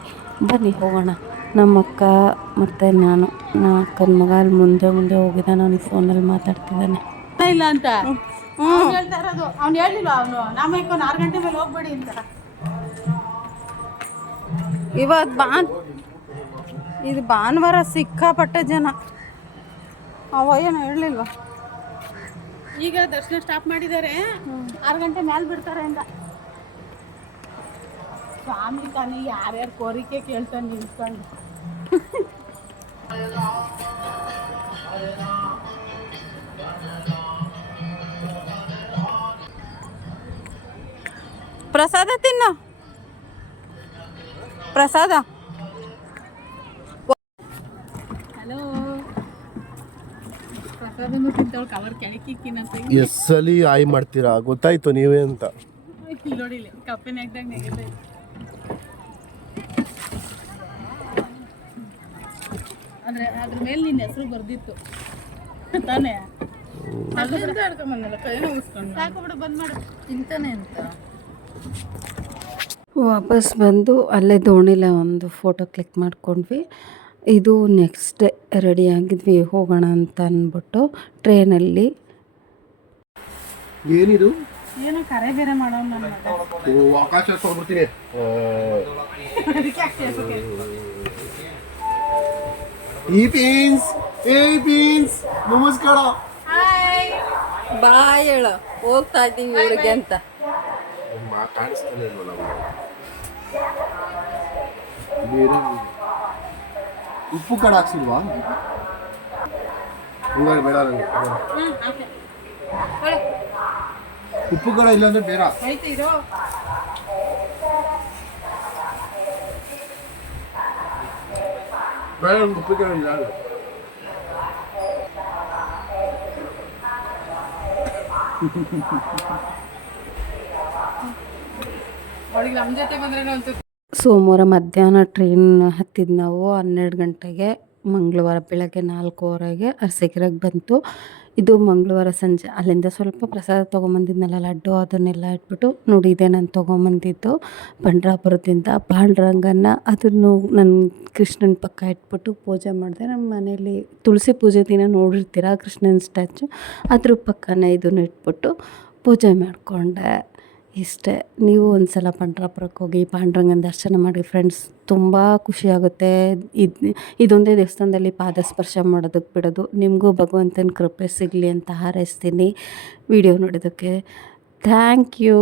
ಬನ್ನಿ ಹೋಗೋಣ. ನಮ್ಮ ಅಕ್ಕ ಮತ್ತು ನಾನು, ಅಕ್ಕನ ಮಗ ಅಲ್ಲಿ ಮುಂದೆ ಮುಂದೆ ಹೋಗಿದ್ದ, ನಾನು ಫೋನಲ್ಲಿ ಮಾತಾಡ್ತಿದ್ದಾನೆ. ಇಲ್ಲ ಅಂತ ಅವ್ನು ಹೇಳ್ತಾ ಇರೋದು. ಅವ್ನು ಹೇಳಿಲ್ಲ, ಅವನು ನಾಮೈಕ್ 6 ಗಂಟೆ ಮೇಲೆ ಹೋಗ್ಬೇಡಿ ಅಂತ. ಇದು ಭಾನುವಾರ ಸಿಕ್ಕಾಪಟ್ಟೆ ಜನ. ಏನು ಹೇಳಲಿಲ್ವಾ? ಈಗ ದರ್ಶನ ಸ್ಟಾಪ್ ಮಾಡಿದ್ದಾರೆ. 6 ಗಂಟೆ ಮೇಲೆ ಬಿಡ್ತಾರೆ ಅಂತ. ಸ್ವಾಮಿ ತಾನೇ ಯಾರ್ಯಾರು ಕೋರಿಕೆ ಕೇಳ್ತಾನೆ ನಿಂತ್ಕೊಂಡು. ಪ್ರಸಾದ ತಿನ್ನು, ಪ್ರಸಾದ. Hello, ಪ್ರಸಾದನು ತಿಂತವಳು cover ಕೆಳಕಿಕ್ಕಿನಂತ. ಎಸ್ಸಲಿ ಆಯ್ ಮಾಡ್ತೀರಾ ಗೊತ್ತಾಯ್ತು ನೀವೇ ಅಂತ. ಇಲ್ಲಿ ನೋಡಿಲ್ಲ, ಕಪ್ಪಿನ ಹಾಕ್ದಾಗ ನೆಗೆದ. ಅಂದರೆ ಅದ್ರ ಮೇಲೆ ನಿನ್ನ ಹೆಸರು ಬರ್ದಿತ್ತು ತಾನೇ. ಅಲ್ಲಿಂದ ಹಿಡ್ಕೊಂಬಂದಲ್ಲ, ಕೈನ ಉಸ್ಕೊಂಡು ಸಾಕು ಬಂದ್ ಮಾಡು ತಿಂತಾನೆ ಅಂತ. ವಾಪಸ್ ಬಂದು ಅಲ್ಲೇ ದೋಣಿಲೆ ಒಂದು ಫೋಟೋ ಕ್ಲಿಕ್ ಮಾಡ್ಕೊಂಡ್ವಿ. ಇದು ನೆಕ್ಸ್ಟ್ ಡೇ ರೆಡಿ ಆಗಿದ್ವಿ ಹೋಗೋಣ ಅಂತ ಅಂದ್ಬಿಟ್ಟು ಟ್ರೈನಲ್ಲಿ. ಏನಿದು? ಏನೋ ಕರೆ ಬೇರೆ ಮಾಡೋಣ ನನ್ನ ಮಗ. ಆಕಾಶ ತಗೊಂಡ್ಬಿಡ್ತೀನಿ. ಅದಕ್ಕೆ ಆಗ್ತದೆ. ನಮಸ್ಕಾರ. ಬಾಯ್ ಹೇಳ ಹೋಗ್ತಾ ಇದ್ದೀವಿ ಊರಿಗೆ ಅಂತ. ಕಾಣಿಸ್ತಾನೆ ಇಲ್ವ ನಮ್ಗೆ? ಬೇರೆ ಉಪ್ಪು ಕಾಳು ಹಾಕ್ಸಿಲ್ವಾ? ಹಂಗಾಗಿ ಬೇಡ ನನಗೆ. ಉಪ್ಪು ಕಾಳು ಇಲ್ಲಾಂದ್ರೆ ಬೇಡ. ಆಯ್ತು ಇರೋ. ಬೇಡ ನನಗೆ ಉಪ್ಪು ಕಾಳು ಇಲ್ಲ. ಅವಳಿಗೆ ನಮ್ಮ ಜೊತೆ ಬಂದ್ರೆ ಒಂದು ಸೋಮವಾರ ಮಧ್ಯಾಹ್ನ ಟ್ರೈನ್ ಹತ್ತಿದ್ದು ನಾವು 12 ಗಂಟೆಗೆ. ಮಂಗಳವಾರ ಬೆಳಗ್ಗೆ 4:15ಗೆ ಅರಸೀಕೆರೆಗೆ ಬಂತು. ಇದು ಮಂಗಳವಾರ ಸಂಜೆ. ಅಲ್ಲಿಂದ ಸ್ವಲ್ಪ ಪ್ರಸಾದ ತೊಗೊಂಬಂದಿದ್ನಲ್ಲ, ಲಡ್ಡು, ಅದನ್ನೆಲ್ಲ ಇಟ್ಬಿಟ್ಟು ನೋಡಿ ಇದೆ ನಾನು ತೊಗೊಂಬಂದಿದ್ದು ಪಂಡ್ರಾಪುರದಿಂದ. ಪಾಂಡುರಂಗನ ಅದನ್ನು ನನ್ನ ಕೃಷ್ಣನ ಪಕ್ಕ ಇಟ್ಬಿಟ್ಟು ಪೂಜೆ ಮಾಡಿದೆ. ನಮ್ಮ ಮನೇಲಿ ತುಳಸಿ ಪೂಜೆ ದಿನ ನೋಡಿರ್ತೀರ, ಕೃಷ್ಣನ ಸ್ಟ್ಯಾಚು ಅದ್ರ ಪಕ್ಕನೇ ಇದನ್ನು ಇಟ್ಬಿಟ್ಟು ಪೂಜೆ ಮಾಡಿಕೊಂಡೆ. ಇಷ್ಟೇ. ನೀವು ಒಂದು ಸಲ ಪಂಡ್ರಾಪುರಕ್ಕೆ ಹೋಗಿ ಪಾಂಡುರಂಗನ ದರ್ಶನ ಮಾಡಿ ಫ್ರೆಂಡ್ಸ್, ತುಂಬ ಖುಷಿಯಾಗುತ್ತೆ. ಇದೊಂದೇ ದೇವಸ್ಥಾನದಲ್ಲಿ ಪಾದಸ್ಪರ್ಶ ಮಾಡೋದಕ್ಕೆ ಬಿಡೋದು. ನಿಮಗೂ ಭಗವಂತನ ಕೃಪೆ ಸಿಗಲಿ ಅಂತ ಹಾರೈಸ್ತೀನಿ. ವಿಡಿಯೋ ನೋಡೋದಕ್ಕೆ ಥ್ಯಾಂಕ್ ಯು.